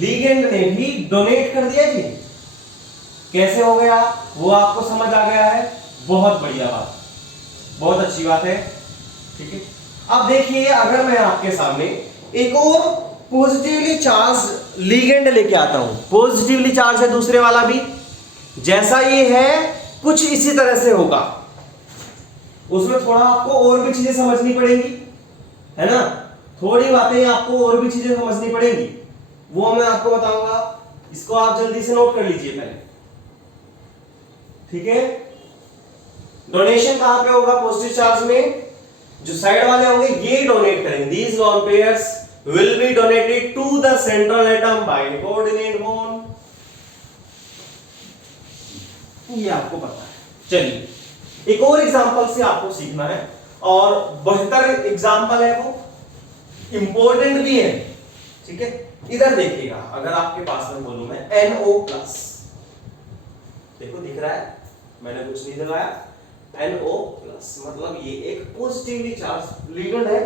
लिगेंड ने भी डोनेट कर दिया जी। कैसे हो गया वो आपको समझ आ गया है, बहुत बढ़िया बात, बहुत अच्छी बात है, ठीक है। अब देखिए, अगर मैं आपके सामने एक और पॉजिटिवली चार्ज लिगेंड लेके आता हूं, पॉजिटिवली चार्ज है दूसरे वाला भी, जैसा ये है कुछ इसी तरह से होगा। उसमें थोड़ा आपको और भी चीजें समझनी पड़ेंगी, है ना, थोड़ी बातें आपको और भी चीजें समझनी पड़ेंगी, वो मैं आपको बताऊंगा। इसको आप जल्दी से नोट कर लीजिए पहले, ठीक है। डोनेशन कहां पे होगा, पॉजिटिव चार्ज में जो साइड वाले होंगे ये डोनेट करेंगे। These lone pairs will be donated to the central atom by coordinate bond, ये आपको पता है। चलिए एक और एग्जांपल से आपको सीखना है, और बेहतर एग्जांपल है वो, इंपॉर्टेंट भी है, ठीक है। इधर देखिएगा, अगर आपके पास में बोलूं मैं NO+, देखो दिख रहा है मैंने कुछ नहीं लगाया, NO प्लस, मतलब ये एक पॉजिटिवली चार्ज लिगेंड है।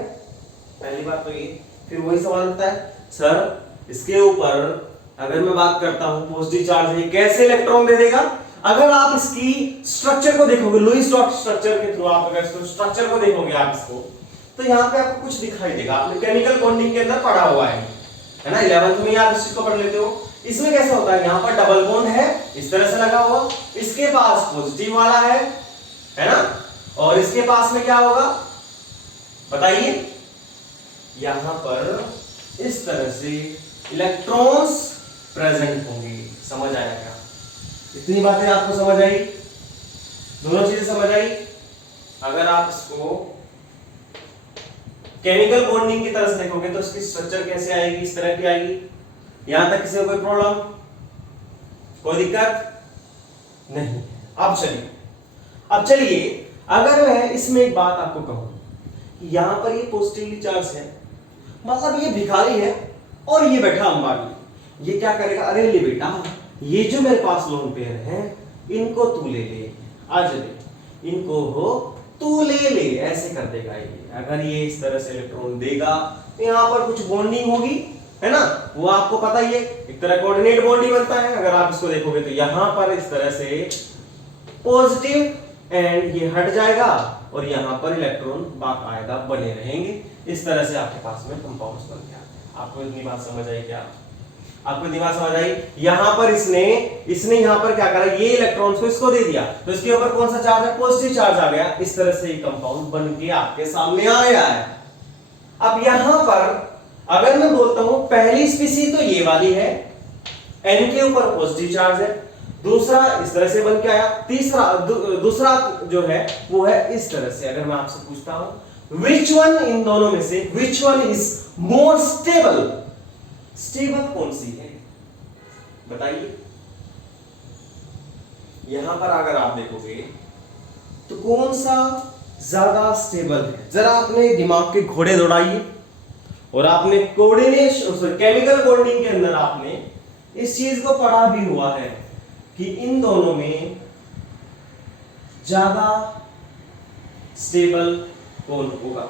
पहली बात तो ये। फिर वही सवाल होता है सर इसके ऊपर अगर मैं बात करता हूं पॉजिटिव चार्ज है, कैसे इलेक्ट्रॉन दे देगा? अगर आप इसकी स्ट्रक्चर को देखोगे, लुईस डॉट स्ट्रक्चर के थ्रू आप अगर इसको स्ट्रक्चर को देखोगे आप इसको, तो यहाँ पे आपको कुछ दिखाई देगा। आपने केमिकल बॉन्डिंग के अंदर पढ़ा हुआ है ना, 11th में आप इस चीज को पढ़ लेते हो। इसमें कैसा होता है, यहाँ पर डबल बॉन्ड है इस तरह से लगा हुआ, इसके पास पॉजिटिव वाला है ना, और इसके पास में क्या होगा बताइए, यहां पर इस तरह से इलेक्ट्रॉन्स प्रेजेंट होंगे। समझ आया क्या? इतनी बातें आपको समझ आई, दोनों चीजें समझ आई। अगर आप इसको केमिकल बॉन्डिंग की तरह से देखोगे तो इसकी स्ट्रक्चर कैसे आएगी, इस तरह की आएगी। यहां तक किसी को कोई प्रॉब्लम, कोई दिक्कत नहीं? अब चलिए अगर मैं इसमें एक बात आपको कहूं कि यहां पर ये पॉजिटिवली चार्ज है, मतलब ये भिखारी है और ये बैठा अंबानी, ये क्या करेगा, अरे ले बेटा ये जो मेरे पास लोन पेयर हैं इनको तू ले ले, आज ले इनको हो तू ले ले, ऐसे कर देगा ये। अगर ये इस तरह से इलेक्ट्रॉन देगा तो यहाँ पर कुछ बॉन्डिंग होगी, है ना, वो आपको पता ही है, एक तरह कोऑर्डिनेट बॉन्डिंग बनता है। अगर आप इसको देखोगे तो यहाँ पर इस तरह से पॉजिटिव एंड ये हट जाएगा और यहाँ पर इलेक्ट्रॉन बाकायदा बने रहेंगे। इस तरह से आपके पास में कंपाउंड्स बन गया। आपको इतनी बात समझ आई क्या? आपको इतनी बात समझ आई? यहाँ पर इसने यहाँ पर क्या करा, ये इलेक्ट्रॉन्स को इसको दे दिया तो इसके ऊपर कौन सा चार्ज है, पॉजिटिव चार्ज आ गया। इस तरह से ये कंपाउंड बन के आपके सामने आया है। अब यहाँ पर अगर मैं बोलता हूं पहली स्पीसी तो ये वाली है, N के ऊपर पॉजिटिव चार्ज है, दूसरा इस तरह से बन के आया, तीसरा दूसरा जो है वो है इस तरह से। अगर मैं आपसे पूछता हूं विच वन इन दोनों में से, which one is more stable, stable कौन सी है बताइए? यहां पर अगर आप देखोगे तो कौन सा ज्यादा स्टेबल है, जरा अपने दिमाग के घोड़े दौड़ाइए और आपने कोऑर्डिनेशन केमिकल बॉन्डिंग के अंदर आपने इस चीज को पढ़ा भी हुआ है कि इन दोनों में ज्यादा स्टेबल कौन होगा।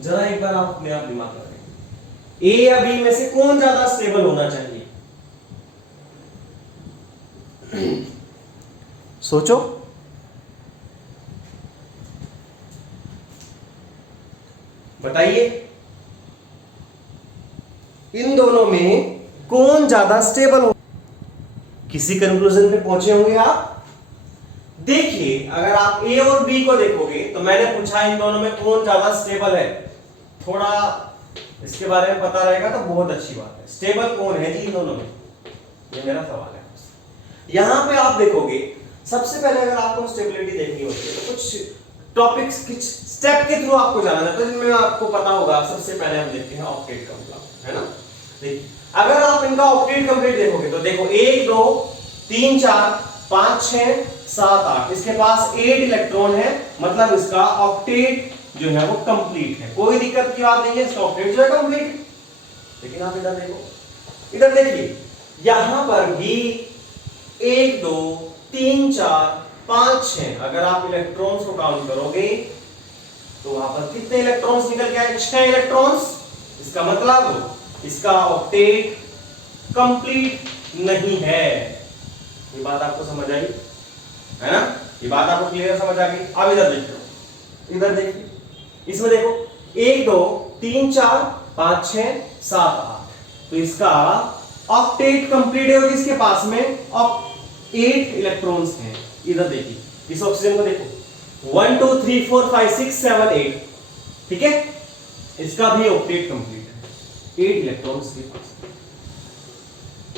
जरा एक बार आप अपने आप दिमाग लगाइए, ए या बी में से कौन ज्यादा स्टेबल होना चाहिए? सोचो। बताइए इन दोनों में कौन ज्यादा स्टेबल हो? किसी कंक्लूजन पे पहुंचे होंगे आप? देखिए अगर आप ए और बी को देखोगे तो मैंने पूछा इन दोनों में कौन ज्यादा स्टेबल है, थोड़ा इसके बारे में पता रहेगा तो बहुत अच्छी बात है। स्टेबल कौन है जी इन दोनों में, ये मेरा सवाल है। यहां पे आप देखोगे सबसे पहले अगर आपको स्टेबिलिटी देखनी होती है तो कुछ टॉपिक्स कुछ स्टेप के थ्रू आपको जाना जाता है, जिनमें आपको पता होगा। सबसे पहले हम देखते हैं ऑक्टेट कंपाउंड, है ना। देखिए अगर आप इनका ऑक्टेट कंप्लीट देखोगे तो देखो 1 2 3 4 5 6 7 8, इसके पास 8 इलेक्ट्रॉन है, मतलब इसका ऑक्टेट जो है वो कंप्लीट है। कोई दिक्कत की बात नहीं है, इसका ऑक्टेट जो है कंप्लीट। लेकिन आप इधर देखो, इधर देखिए यहां पर भी 1 2 3 4 5 6, अगर आप इलेक्ट्रॉन्स को काउंट करोगे तो वहां पर कितने इलेक्ट्रॉन्स निकल के आए? 6 इलेक्ट्रॉन्स। इसका मतलब इसका ऑक्टेट कंप्लीट नहीं है। ये बात आपको समझ आई है ना? ये बात आपको क्लियर समझ आ गई? अब इधर देखो, इधर देखिए, इसमें देखो 1 2 3 4 5 6 7 8, तो इसका ऑक्टेट कंप्लीट है और इसके पास में 8 इलेक्ट्रॉन्स हैं। इधर देखिए इस ऑक्सीजन को देखो 1 2 3 4 5 6 7 8, ठीक है, इसका भी ऑक्टेट कंप्लीट है, 8 इलेक्ट्रॉन्स के पास।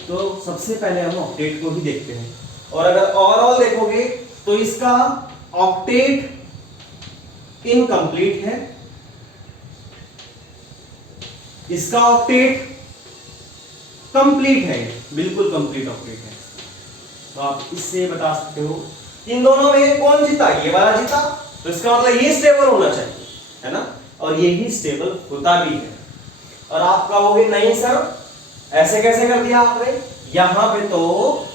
तो सबसे पहले हम ऑक्टेट को ही देखते हैं, और अगर ओवरऑल देखोगे तो इसका ऑक्टेट इनकम्प्लीट है, इसका ऑक्टेट कंप्लीट है, बिल्कुल कंप्लीट ऑक्टेट है। तो आप इससे बता सकते हो इन दोनों में कौन जीता? ये वाला जीता, तो इसका मतलब ये स्टेबल होना चाहिए, है ना, और ये ही स्टेबल होता भी है। और आप कहोगे नहीं सर ऐसे कैसे कर दिया आपने, यहां पे तो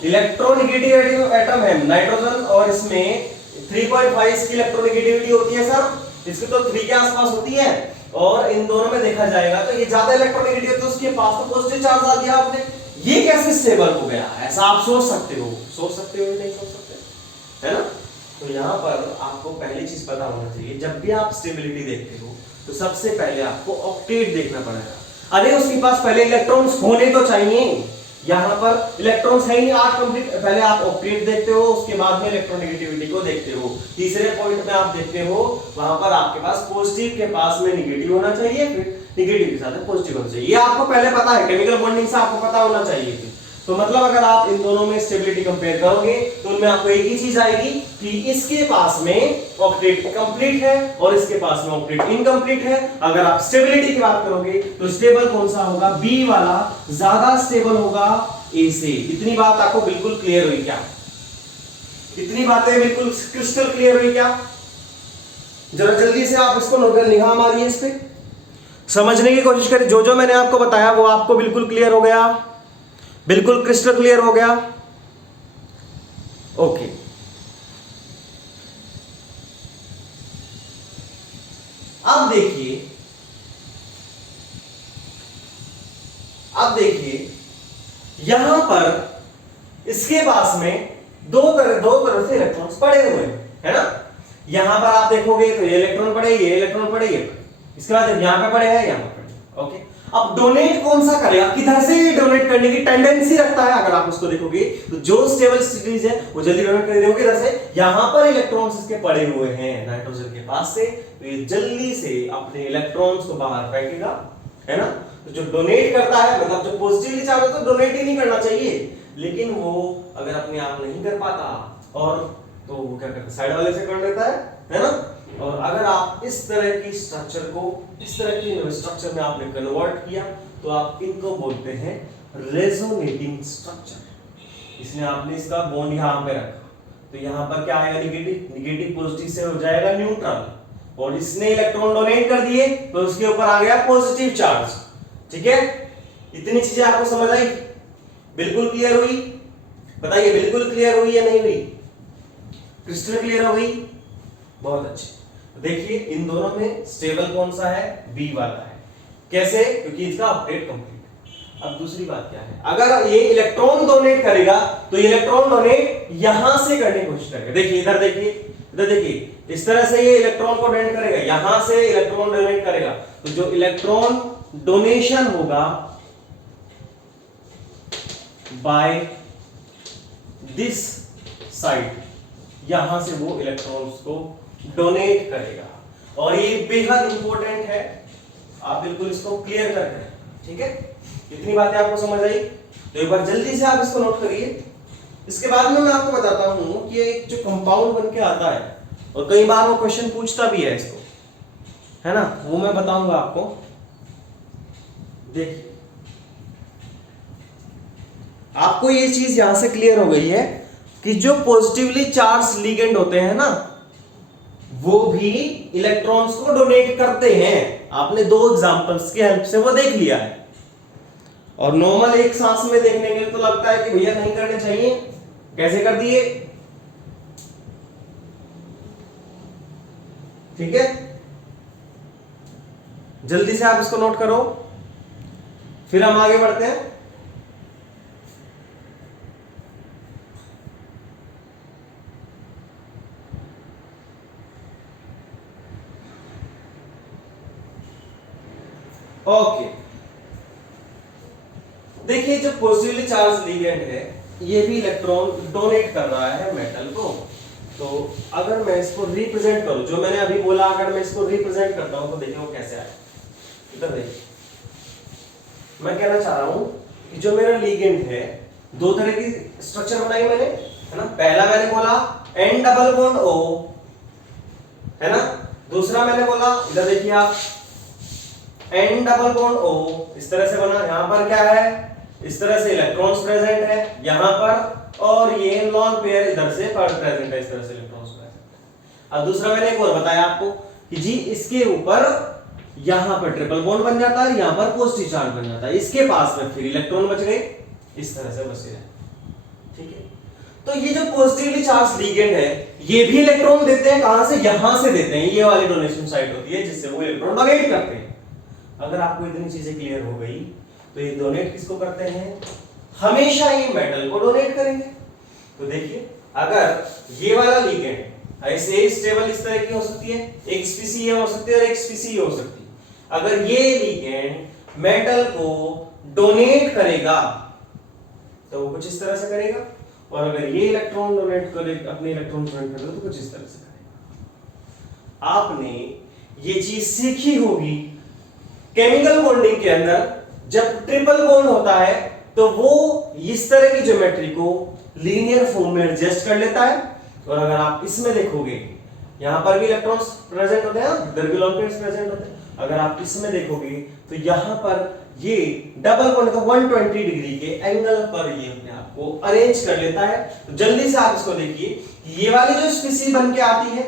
इलेक्ट्रोनेगेटिव एटम है नाइट्रोजन, और इसमें 3.5 इसकी इलेक्ट्रोनेगेटिविटी होती है सर, इसकी तो 3 के आसपास होती है, और इन दोनों में देखा जाएगा तो ये ज्यादा इलेक्ट्रोनेगेटिव है तो उसके पास तो पॉजिटिव चार्ज आ गया आपने। ये कैसे स्टेबल हो गया, ऐसा आप सोच सकते हो या नहीं सोच सकते, है ना। तो यहां पर आपको पहली चीज पता होना चाहिए, जब भी आप स्टेबिलिटी देखते हो तो सबसे पहले आपको ऑक्टेट देखना पड़ेगा। अरे उसके पास पहले इलेक्ट्रॉन्स होने तो चाहिए, यहां पर इलेक्ट्रॉन्स है ही नहीं 8 कंप्लीट, पहले आप ऑक्टेट देखते हो, उसके बाद में इलेक्ट्रोनेगेटिविटी को देखते हो, तीसरे पॉइंट में आप देखते हो वहां पर आपके पास पॉजिटिव के पास में नेगेटिव होना चाहिए, फिर नेगेटिव के साथ में पॉजिटिव होना चाहिए। ये आपको पहले पता है, केमिकल बॉन्डिंग से आपको पता होना चाहिए। तो मतलब अगर आप इन दोनों में स्टेबिलिटी कंपेयर करोगे तो उनमें आपको एक ही चीज आएगी कि इसके पास में ऑक्टेट कंप्लीट है और इसके पास में ऑक्टेट इनकम्प्लीट है। अगर आप स्टेबिलिटी की बात करोगे तो स्टेबल कौन सा होगा, बी वाला ज्यादा स्टेबल होगा ए से। इतनी बात आपको बिल्कुल क्लियर हुई क्या, इतनी बातें बिल्कुल क्रिस्टल क्लियर हुई क्या? जरा जल्दी से आप इसको निगाह मारिए, इस पे समझने की कोशिश करें। जो जो मैंने आपको बताया वो आपको बिल्कुल क्लियर हो गया, बिल्कुल क्रिस्टल क्लियर हो गया। ओके, अब देखिए यहां पर इसके पास में दो तरह से इलेक्ट्रॉन्स पड़े हुए हैं, है ना। यहां पर आप देखोगे तो ये इलेक्ट्रॉन पड़े, ये इलेक्ट्रॉन पड़े, ये इसके बाद यहां पे पड़े हैं, यहां पे पड़े। ओके, अब डोनेट कौन सा करेगा, किधर से डोनेट करने की टेंडेंसी रखता है, अगर आप उसको देखोगे तो जो स्टेबल स्टेट है वो जल्दी डोनेट कर देगा। किधर से, यहां पर इलेक्ट्रॉन्स इसके पड़े हुए हैं नाइट्रोजन के पास से, तो ये जल्दी से अपने इलेक्ट्रॉन्स को बाहर फेंकेगा, है ना। तो जो डोनेट करता है, मतलब जो पॉजिटिवली चार्ज होता है तो डोनेट ही नहीं करना चाहिए, लेकिन वो अगर अपने आप नहीं कर पाता और तो वो क्या करता है, साइड वाले से कर देता है ना। और अगर आप इस तरह की स्ट्रक्चर को इस तरह की स्ट्रक्चर में आपने कन्वर्ट किया तो आप इनको बोलते हैं रेजोनेटिंग स्ट्रक्चर। इसलिए आपने इसका बॉन्ड यहां पे रखा तो यहां पर क्या आएगा, नेगेटिव पॉजिटिव से हो जाएगा न्यूट्रल, और इसने इलेक्ट्रॉन डोनेट कर दिए तो उसके ऊपर आ गया पॉजिटिव चार्ज। ठीक है, इतनी चीजें आपको समझ आई, बिल्कुल क्लियर हुई? बताइए बिल्कुल क्लियर हुई या नहीं हुई, क्रिस्टल क्लियर हो गई? बहुत अच्छे। देखिए इन दोनों में स्टेबल कौन सा है, बी वाला है। कैसे, क्योंकि इसका ऑक्टेट कंप्लीट। अब दूसरी बात क्या है, अगर ये इलेक्ट्रॉन डोनेट करेगा तो इलेक्ट्रॉन डोनेट यहां से करने की कोशिश करेगा। देखिए इधर देखिए इस तरह से ये इलेक्ट्रॉन को डोनेट करेगा, यहां से इलेक्ट्रॉन डोनेट करेगा, तो जो इलेक्ट्रॉन डोनेशन होगा बाय दिस साइड, यहां से वो इलेक्ट्रॉन्स को डोनेट करेगा। और ये बेहद इंपॉर्टेंट है, आप बिल्कुल इसको क्लियर कर रहे हैं। ठीक है, इतनी बातें आपको समझ आई? तो एक बार जल्दी से आप इसको नोट करिए। इसके बाद में मैं आपको बताता हूं कि एक जो कंपाउंड बन के आता है, और कई बार वो क्वेश्चन पूछता भी है इसको, है ना, वो मैं बताऊंगा आपको। देखिए आपको ये चीज यहां से क्लियर हो गई है कि जो पॉजिटिवली चार्ज लिगेंड होते हैं ना, वो भी इलेक्ट्रॉन्स को डोनेट करते हैं। आपने दो एग्जांपल्स की हेल्प से वो देख लिया है। और नॉर्मल एक सांस में देखने के लिए तो लगता है कि भैया नहीं करने चाहिए, कैसे कर दिए। ठीक है, जल्दी से आप इसको नोट करो, फिर हम आगे बढ़ते हैं। ओके, देखिए जो पॉजिटिवली चार्ज लिगेंड है ये भी इलेक्ट्रॉन डोनेट कर रहा है मेटल को। तो अगर मैं इसको रिप्रेजेंट करूं, जो मैंने अभी बोला, अगर मैं इसको रिप्रेजेंट करता हूं तो देखिए वो कैसे आए। इधर देखिए, मैं कहना चाह रहा हूं कि जो मेरा लिगेंड है, दो तरह की स्ट्रक्चर बनाई मैंने, है ना। पहला मैंने बोला N डबल बॉन्ड O, है ना। दूसरा मैंने बोला, इधर देखिए आप, N डबल बॉन्ड O इस तरह से बना। यहां पर क्या है, इस तरह से इलेक्ट्रॉन्स प्रेजेंट है यहां पर, और ये लॉन पेयर इधर से प्रेजेंट है, इस तरह से इलेक्ट्रॉन्स प्रेजेंट है। अब दूसरा मैंने एक और बताया आपको कि जी इसके ऊपर यहां पर ट्रिपल बॉन्ड बन जाता है, यहां पर पॉजिटिव चार्ज बन जाता है, इसके पास में फिर इलेक्ट्रॉन बच गए, इस तरह से बसे हैं, ठीक है। तो ये जो पॉजिटिवली चार्ज लिगेंड है ये भी इलेक्ट्रॉन देते हैं, कहां से, यहां से देते हैं, ये वाली डोनेशन साइट होती है जिससे वो इलेक्ट्रॉन डोनेट करते हैं। अगर आपको इतनी चीजें क्लियर हो गई तो ये डोनेट किसको करते हैं, हमेशा ये मेटल को डोनेट करेंगे। तो देखिए अगर ये वाला लिगेंड ऐसे स्टेबल इस तरह की हो सकती है, एक स्पीसी ये हो सकती है और एक स्पीसी ये हो सकती है। अगर ये लिगेंड मेटल को डोनेट करेगा तो वो कुछ इस तरह से करेगा, और अगर ये इलेक्ट्रॉन डोनेट करे, अपने इलेक्ट्रॉन डोनेट करेगा तो कुछ इस तरह से करेगा। आपने ये चीज सीखी होगी केमिकल बॉन्डिंग के अंदर, जब ट्रिपल बॉन्ड होता है तो वो इस तरह की ज्योमेट्री को लीनियर फॉर्म में एडजस्ट कर लेता है। और अगर आप इसमें देखोगे यहां पर भी इलेक्ट्रॉन्स प्रेजेंट होते हैं, इधर भी लोन पेयर्स प्रेजेंट होते हैं। अगर आप इसमें देखोगे तो यहां पर ये डबल बॉन्ड का 120 डिग्री के एंगल पर ये अपने आप को अरेंज कर लेता है। तो जल्दी से आप इसको देखिए, ये वाली जो स्पीसी बन के आती है,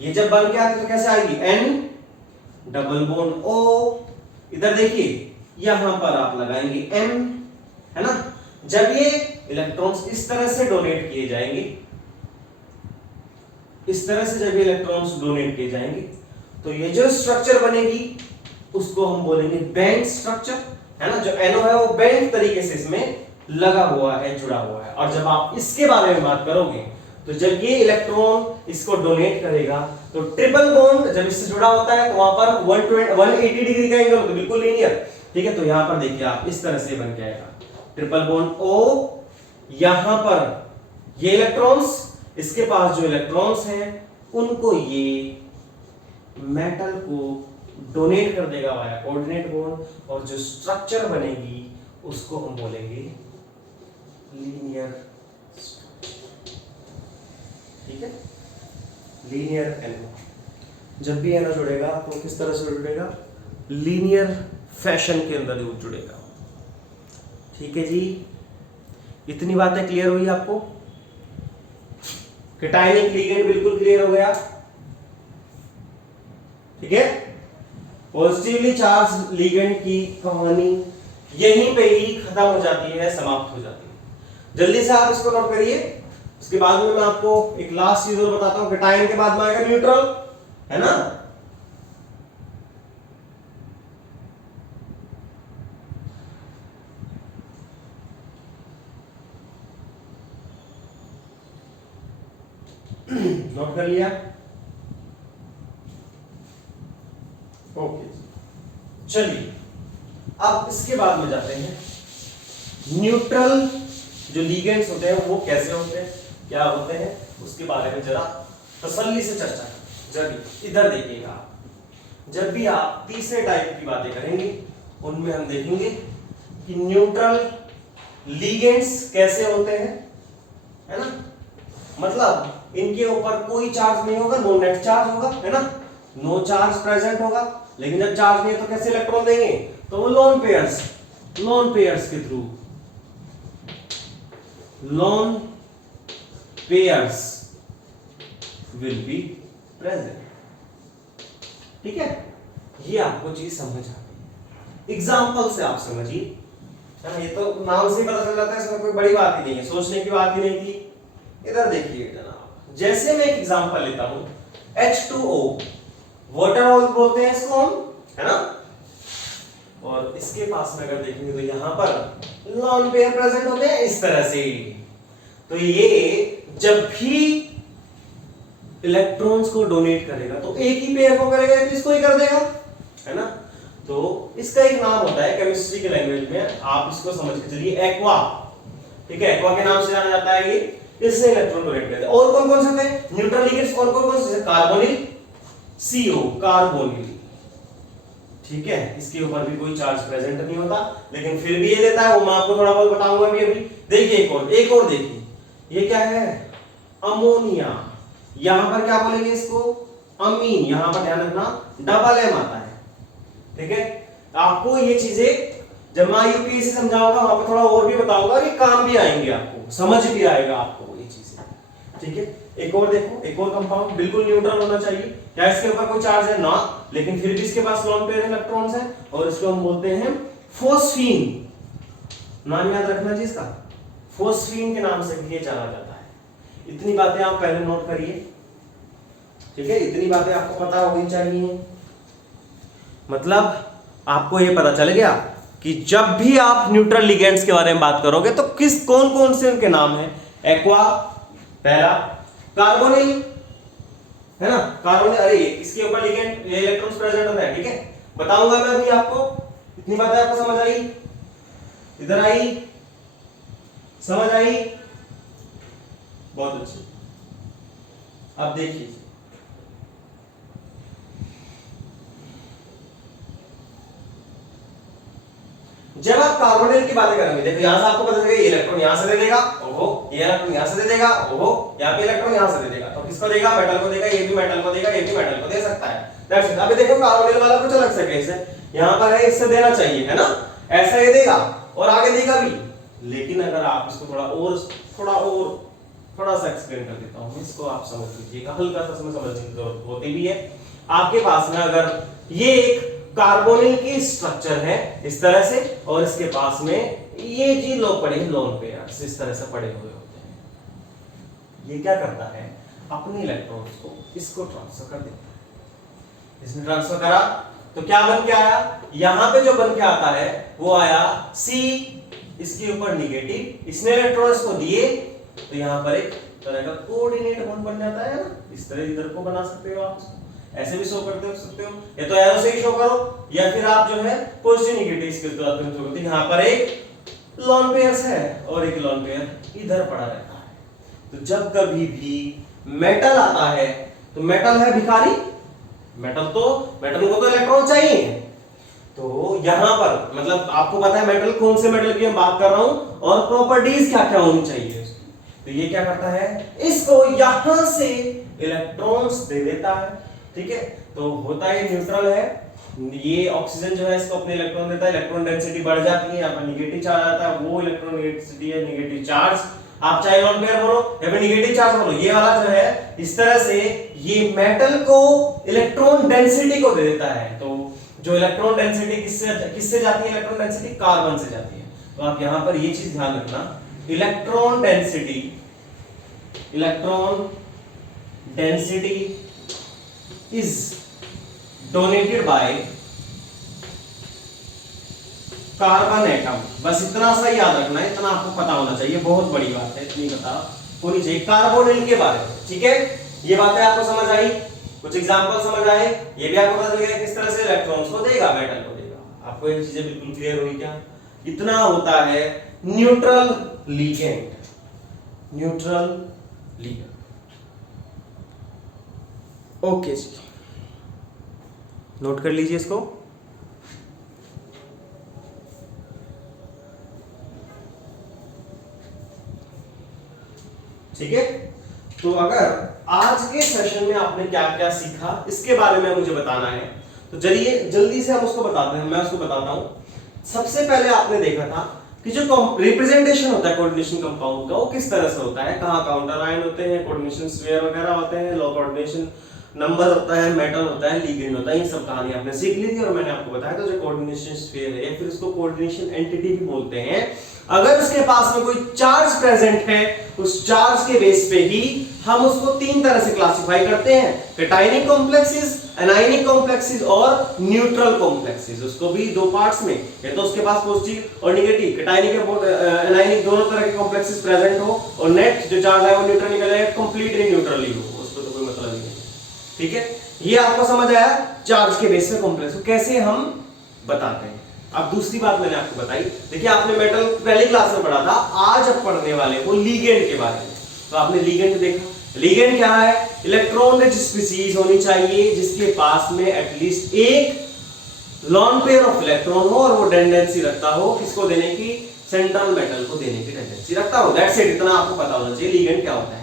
ये जब बन के आती है तो कैसे आएगी, N डबल बॉन्ड O, इधर देखिए यहां पर आप लगाएंगे M, है ना। जब ये इलेक्ट्रॉन्स इस तरह से डोनेट किए जाएंगे, इस तरह से जब ये इलेक्ट्रॉन्स डोनेट किए जाएंगे तो ये जो स्ट्रक्चर बनेगी उसको हम बोलेंगे बेंड स्ट्रक्चर, है ना। जो NO है वो बेंड तरीके से इसमें लगा हुआ है, जुड़ा हुआ है। और जब आप इसके बारे में बात करोगे तो जब ये इलेक्ट्रॉन इसको डोनेट करेगा तो ट्रिपल बॉन्ड जब इससे जुड़ा होता है तो वहां पर 180 डिग्री का एंगल होता है, बिल्कुल लीनियर, ठीक है। तो यहां पर देखिए आप इस तरह से बन के आएगा ट्रिपल बॉन्ड O, यहां पर ये इलेक्ट्रॉन्स, इसके पास जो इलेक्ट्रॉन्स हैं उनको ये मेटल को डोनेट कर देगा वाया कोऑर्डिनेट बॉन्ड, और जो स्ट्रक्चर बनेगी उसको हम बोलेंगे लीनियर, ठीक है, लीनियर NO। जब भी NO जुड़ेगा तो किस तरह से जुड़ेगा, लीनियर फैशन के अंदर जुड़ेगा, ठीक है जी। इतनी बातें क्लियर हुई आपको, कैटायनिक लिगेंड बिल्कुल क्लियर हो गया, ठीक है। पॉजिटिवली चार्ज लिगेंड की कहानी यहीं पे ही खत्म हो जाती है, समाप्त हो जाती है। जल्दी से आप इसको नोट करिए। उसके बाद में मैं आपको एक लास्ट चीज और बताता हूं, कैटायन के बाद में आएगा न्यूट्रल, है ना। नोट कर लिया, ओके। चलिए अब इसके बाद में जाते हैं न्यूट्रल जो लिगेंड्स होते हैं वो कैसे होते हैं, क्या होते हैं, उसके बारे में जरा तसल्ली से चर्चा करें। जब इधर देखिएगा आप, जब भी आप तीसरे टाइप की बातें करेंगे उनमें हम देखेंगे कि न्यूट्रल लिगेंड्स कैसे होते हैं, है ना। मतलब इनके ऊपर कोई चार्ज नहीं होगा, नो नेट चार्ज होगा, है ना, नो चार्ज प्रेजेंट होगा। लेकिन जब चार्ज नहीं है तो कैसे इलेक्ट्रॉन देंगे, तो वो लोन पेयर्स के through, loan pairs will be present, ठीक है। ये आपको चीज समझ आती है, एग्जांपल से आप समझिए, है ना। ये तो नाम से ही पता चल जाता है, इसमें कोई बड़ी बात ही नहीं है, सोचने की बात ही नहीं थी। इधर देखिए जनाब, जैसे मैं एक एग्जांपल लेता हूं H2O, वाटर बोलते हैं इसको हम, है ना। और इसके पास में अगर देखेंगे तो यहां पर लोन पेयर प्रेजेंट होते हैं इस तरह से। तो ये जब भी इलेक्ट्रॉन्स को डोनेट करेगा तो एक ही पेयर को करेगा, तो इसको ही कर देगा, है ना। तो इसका एक नाम होता है केमिस्ट्री के लैंग्वेज में, आप इसको समझ के चलिए, एक्वा, ठीक है। एक्वा के नाम से जाना जाता है ये, इससे इलेक्ट्रॉन डोनेट करते हैं। और कौन कौन से होते हैं न्यूट्रल लिगेंड्स, और कौन कौन से, कार्बोनिल, CO, कार्बोनिल, ठीक है। इसके ऊपर भी कोई चार्ज प्रेजेंट नहीं होता, लेकिन फिर भी ये देता है, वो मैं आपको थोड़ा बहुत बताऊंगा अभी। देखिए एक और देखिए, ये क्या है, अमोनिया, यहां पर क्या बोलेंगे इसको, अमीन, यहां पर ध्यान रखना डबल M आता है, ठीक है। आपको ये चीजें जब मैं यूपीएससी समझाऊंगा वहां पर थोड़ा और भी बताऊंगा, ये काम भी आएंगे, आपको समझ भी आएगा आपको ये चीजें, ठीक है। एक और देखो, एक और कंपाउंड बिल्कुल न्यूट्रल होना चाहिए, क्या इसके ऊपर कोई चार्ज है ना, लेकिन फिर भी इसके पास लोन पेयर इलेक्ट्रॉन्स हैं, और इसको हम बोलते हैं फोस्फीन, नाम याद रखना जी इसका, फोस्फीन के नाम से भी ये जाना जाता है। इतनी बातें आप पहले नोट करिए, ठीक है, इतनी बातें आपको पता होनी चाहिए। मतलब आपको ये पता चल गया कि जब भी आप न्यूट्रल लिगेंड्स के बारे में बात करोगे तो किस कौन कौन से उनके नाम है। एक्वा पहला, कार्बोनिल है ना, कार्बोनिल, अरे इसके ऊपर लिगेंड ये इलेक्ट्रॉन्स प्रेजेंट होता है, ठीक है, बताऊंगा मैं अभी आपको। इतनी बातें आपको समझ आई, इधर आई, समझ आई, बहुत अच्छी। अब देखिए जब आप कार्बोनिल की बातें करेंगे, देखो यहां से आपको पता चलेगा ये इलेक्ट्रॉन यहां से दे देगा, ओहो, ये इलेक्ट्रॉन यहां से दे देगा, ओहो, यहां पे इलेक्ट्रॉन यहां से दे देगा, तो किसको देगा, मेटल को देगा, ये भी मेटल को देगा, ये भी मेटल को दे सकता है। That's it. अभी देखो कार्बोनिल वाला कुछ अलग से केस है, यहां पर है इससे देना चाहिए, है ना, ऐसा ये देगा और आगे देगा भी। लेकिन अगर आप इसको थोड़ा सा एक्सप्लेन कर देता हूं, इसको आप समझ लीजिएगा, हल्का सा समझने की जरूरत होती भी है। आपके पास में अगर ये एक कार्बोनिल की स्ट्रक्चर है इस तरह से, और इसके पास में ये जी लोग पड़े हैं लोन पेयर्स इस तरह से पड़े हुए होते हैं। ये क्या करता है, अपने इलेक्ट्रॉन्स को इसको ट्रांसफर कर देता है। इसने ट्रांसफर करा तो क्या बन के आया, यहां पे जो बन के आता है वो आया C, इसके ऊपर निगेटिव, इसने इलेक्ट्रॉन्स को दिए तो यहां पर एक तरह का कोऑर्डिनेट बॉन्ड बन जाता है ना, इस तरह इधर को बना सकते हो आप इसको, ऐसे भी शो करते हो सकते हो, या तो एरो से ही शो करो, या फिर आप जो है पॉजिटिव नेगेटिव इसके द्वारा शो करते हो। यहां पर एक लोन पेयर्स है और एक लोन पेयर इधर पड़ा रहता है। तो जब कभी भी मेटल आता है तो मेटल है भिखारी, मेटल को तो इलेक्ट्रॉन चाहिए, तो यहां पर मतलब आपको पता है मेटल कौन से मेटल की मैं बात कर रहा हूं और प्रॉपर्टीज क्या क्या होनी चाहिए उसकी। तो ये क्या करता है, इसको यहां से इलेक्ट्रॉन्स दे देता है, ठीक है। तो होता है न्यूट्रल है, ये ऑक्सीजन जो है इसको अपने इलेक्ट्रॉन देता है, इलेक्ट्रॉन डेंसिटी बढ़ जाती है, यहाँ पर निगेटिव चार्ज आता है, वो इलेक्ट्रॉन डेंसिटी है निगेटिव चार्ज, आप चाहे लोन पेयर बोलो या फिर निगेटिव चार्ज बोलो, ये वाला जो है इस तरह से ये मेटल को इलेक्ट्रॉन डेंसिटी को दे देता है। तो जो इलेक्ट्रॉन डेंसिटी किससे जाती है, इलेक्ट्रॉन डेंसिटी कार्बन से जाती है। तो आप यहां पर ये चीज ध्यान रखना, electron density is donated by carbon atom. बस इतना सा याद रखना है, इतना आपको पता होना चाहिए, बहुत बड़ी बात है, इतनी पता होनी चाहिए कार्बोनिल के बारे में, ठीक है। ये बातें आपको समझ आई, कुछ एग्जांपल समझ आए, ये भी आपको पता चल गया किस तरह से इलेक्ट्रॉन्स को देगा, मेटल को देगा। आपको ये चीजें बिल्कुल क्लियर हुई क्या। इतना होता है न्यूट्रल लिगेंड। ओके जी, नोट कर लीजिए इसको। ठीक है, तो अगर आज के सेशन में आपने क्या क्या सीखा इसके बारे में मुझे बताना है, तो चलिए जल्दी से हम उसको बताते हैं, मैं उसको बताता हूं। सबसे पहले आपने देखा था कि जो रिप्रेजेंटेशन होता है कोऑर्डिनेशन कंपाउंड का वो किस तरह से होता है, कहां काउंटर आयन होते हैं, कोऑर्डिनेशन स्फीयर वगैरह होते हैं, लो कोऑर्डिनेशन नंबर होता है, मेटल होता है, लिगेंड होता है, ये सब कहानी आपने सीख ली थी और मैंने आपको बताया था। जो कोऑर्डिनेशन स्फीयर है या फिर उसको कोऑर्डिनेशन एंटिटी भी बोलते हैं, अगर उसके पास में कोई चार्ज प्रेजेंट है उस चार्ज के बेस पे ही हम उसको तीन तरह से क्लासिफाई करते हैं, कैटायनिक कॉम्प्लेक्सेस, एनायनिक कॉम्प्लेक्सेस और न्यूट्रल कॉम्प्लेक्सेस। उसको भी दो पार्ट्स में, या तो उसके पास पॉजिटिव और नेगेटिव, कैटायनिक एनायनिक दोनों तरह के कॉम्प्लेक्सेस प्रेजेंट हो, और नेट जो चार्ज है वो न्यूट्रल निकल जाए, कंप्लीटली न्यूट्रली हो, उसको तो कोई मतलब नहीं है। ठीक है, ये आपको समझ आया चार्ज के बेस पे कॉम्प्लेक्स को कैसे हम बताते हैं। अब दूसरी बात मैंने आपको बताई, देखिए आपने मेटल पहली क्लास में पढ़ा था, आज अब पढ़ने वाले वो लिगेंड के बारे में। तो आपने लिगेंड देखा, लिगेंड क्या है, इलेक्ट्रॉन रिच स्पीशीज होनी चाहिए जिसके पास में एटलीस्ट एक लॉन पेयर ऑफ इलेक्ट्रॉन हो और वो टेंडेंसी रखता हो किसको देने की, सेंट्रल मेटल को देने की टेंडेंसी रखता हो। दैट्स इट, इतना आपको पता होना चाहिए लिगेंड क्या होता है।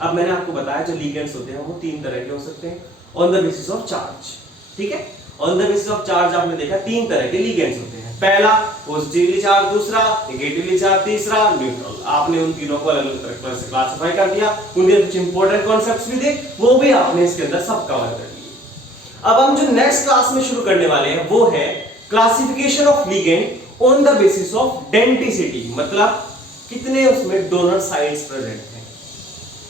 अब मैंने आपको बताया जो लिगेंड्स होते हैं वो तीन तरह के हो सकते हैं on the basis of charge. ठीक है, on the basis of charge आपने देखा तीन तरह के लिगेंड्स होते हैं, पहला पॉजिटिवली चार्ज, दूसरा नेगेटिवली चार्ज, तीसरा न्यूट्रल। आपने उन तीनों को अलग अलग तरह से क्लासिफाई कर दिया, उनके कुछ इंपॉर्टेंट कॉन्सेप्ट्स भी थे, वो भी आपने इसके अंदर सब कवर कर लिए। अब हम जो नेक्स्ट क्लास में शुरू करने वाले हैं वो है classification of ligand on the basis of density, मतलब कितने उसमें डोनर साइड्स प्रेजेंट हैं।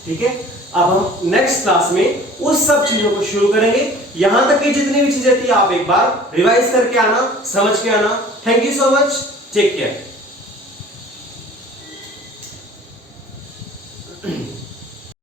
ठीक है, अब हम नेक्स्ट क्लास में उस सब चीजों को शुरू करेंगे। यहां तक की जितनी भी चीजें थी आप एक बार रिवाइज करके आना, समझ के आना। Thank you so much, take care.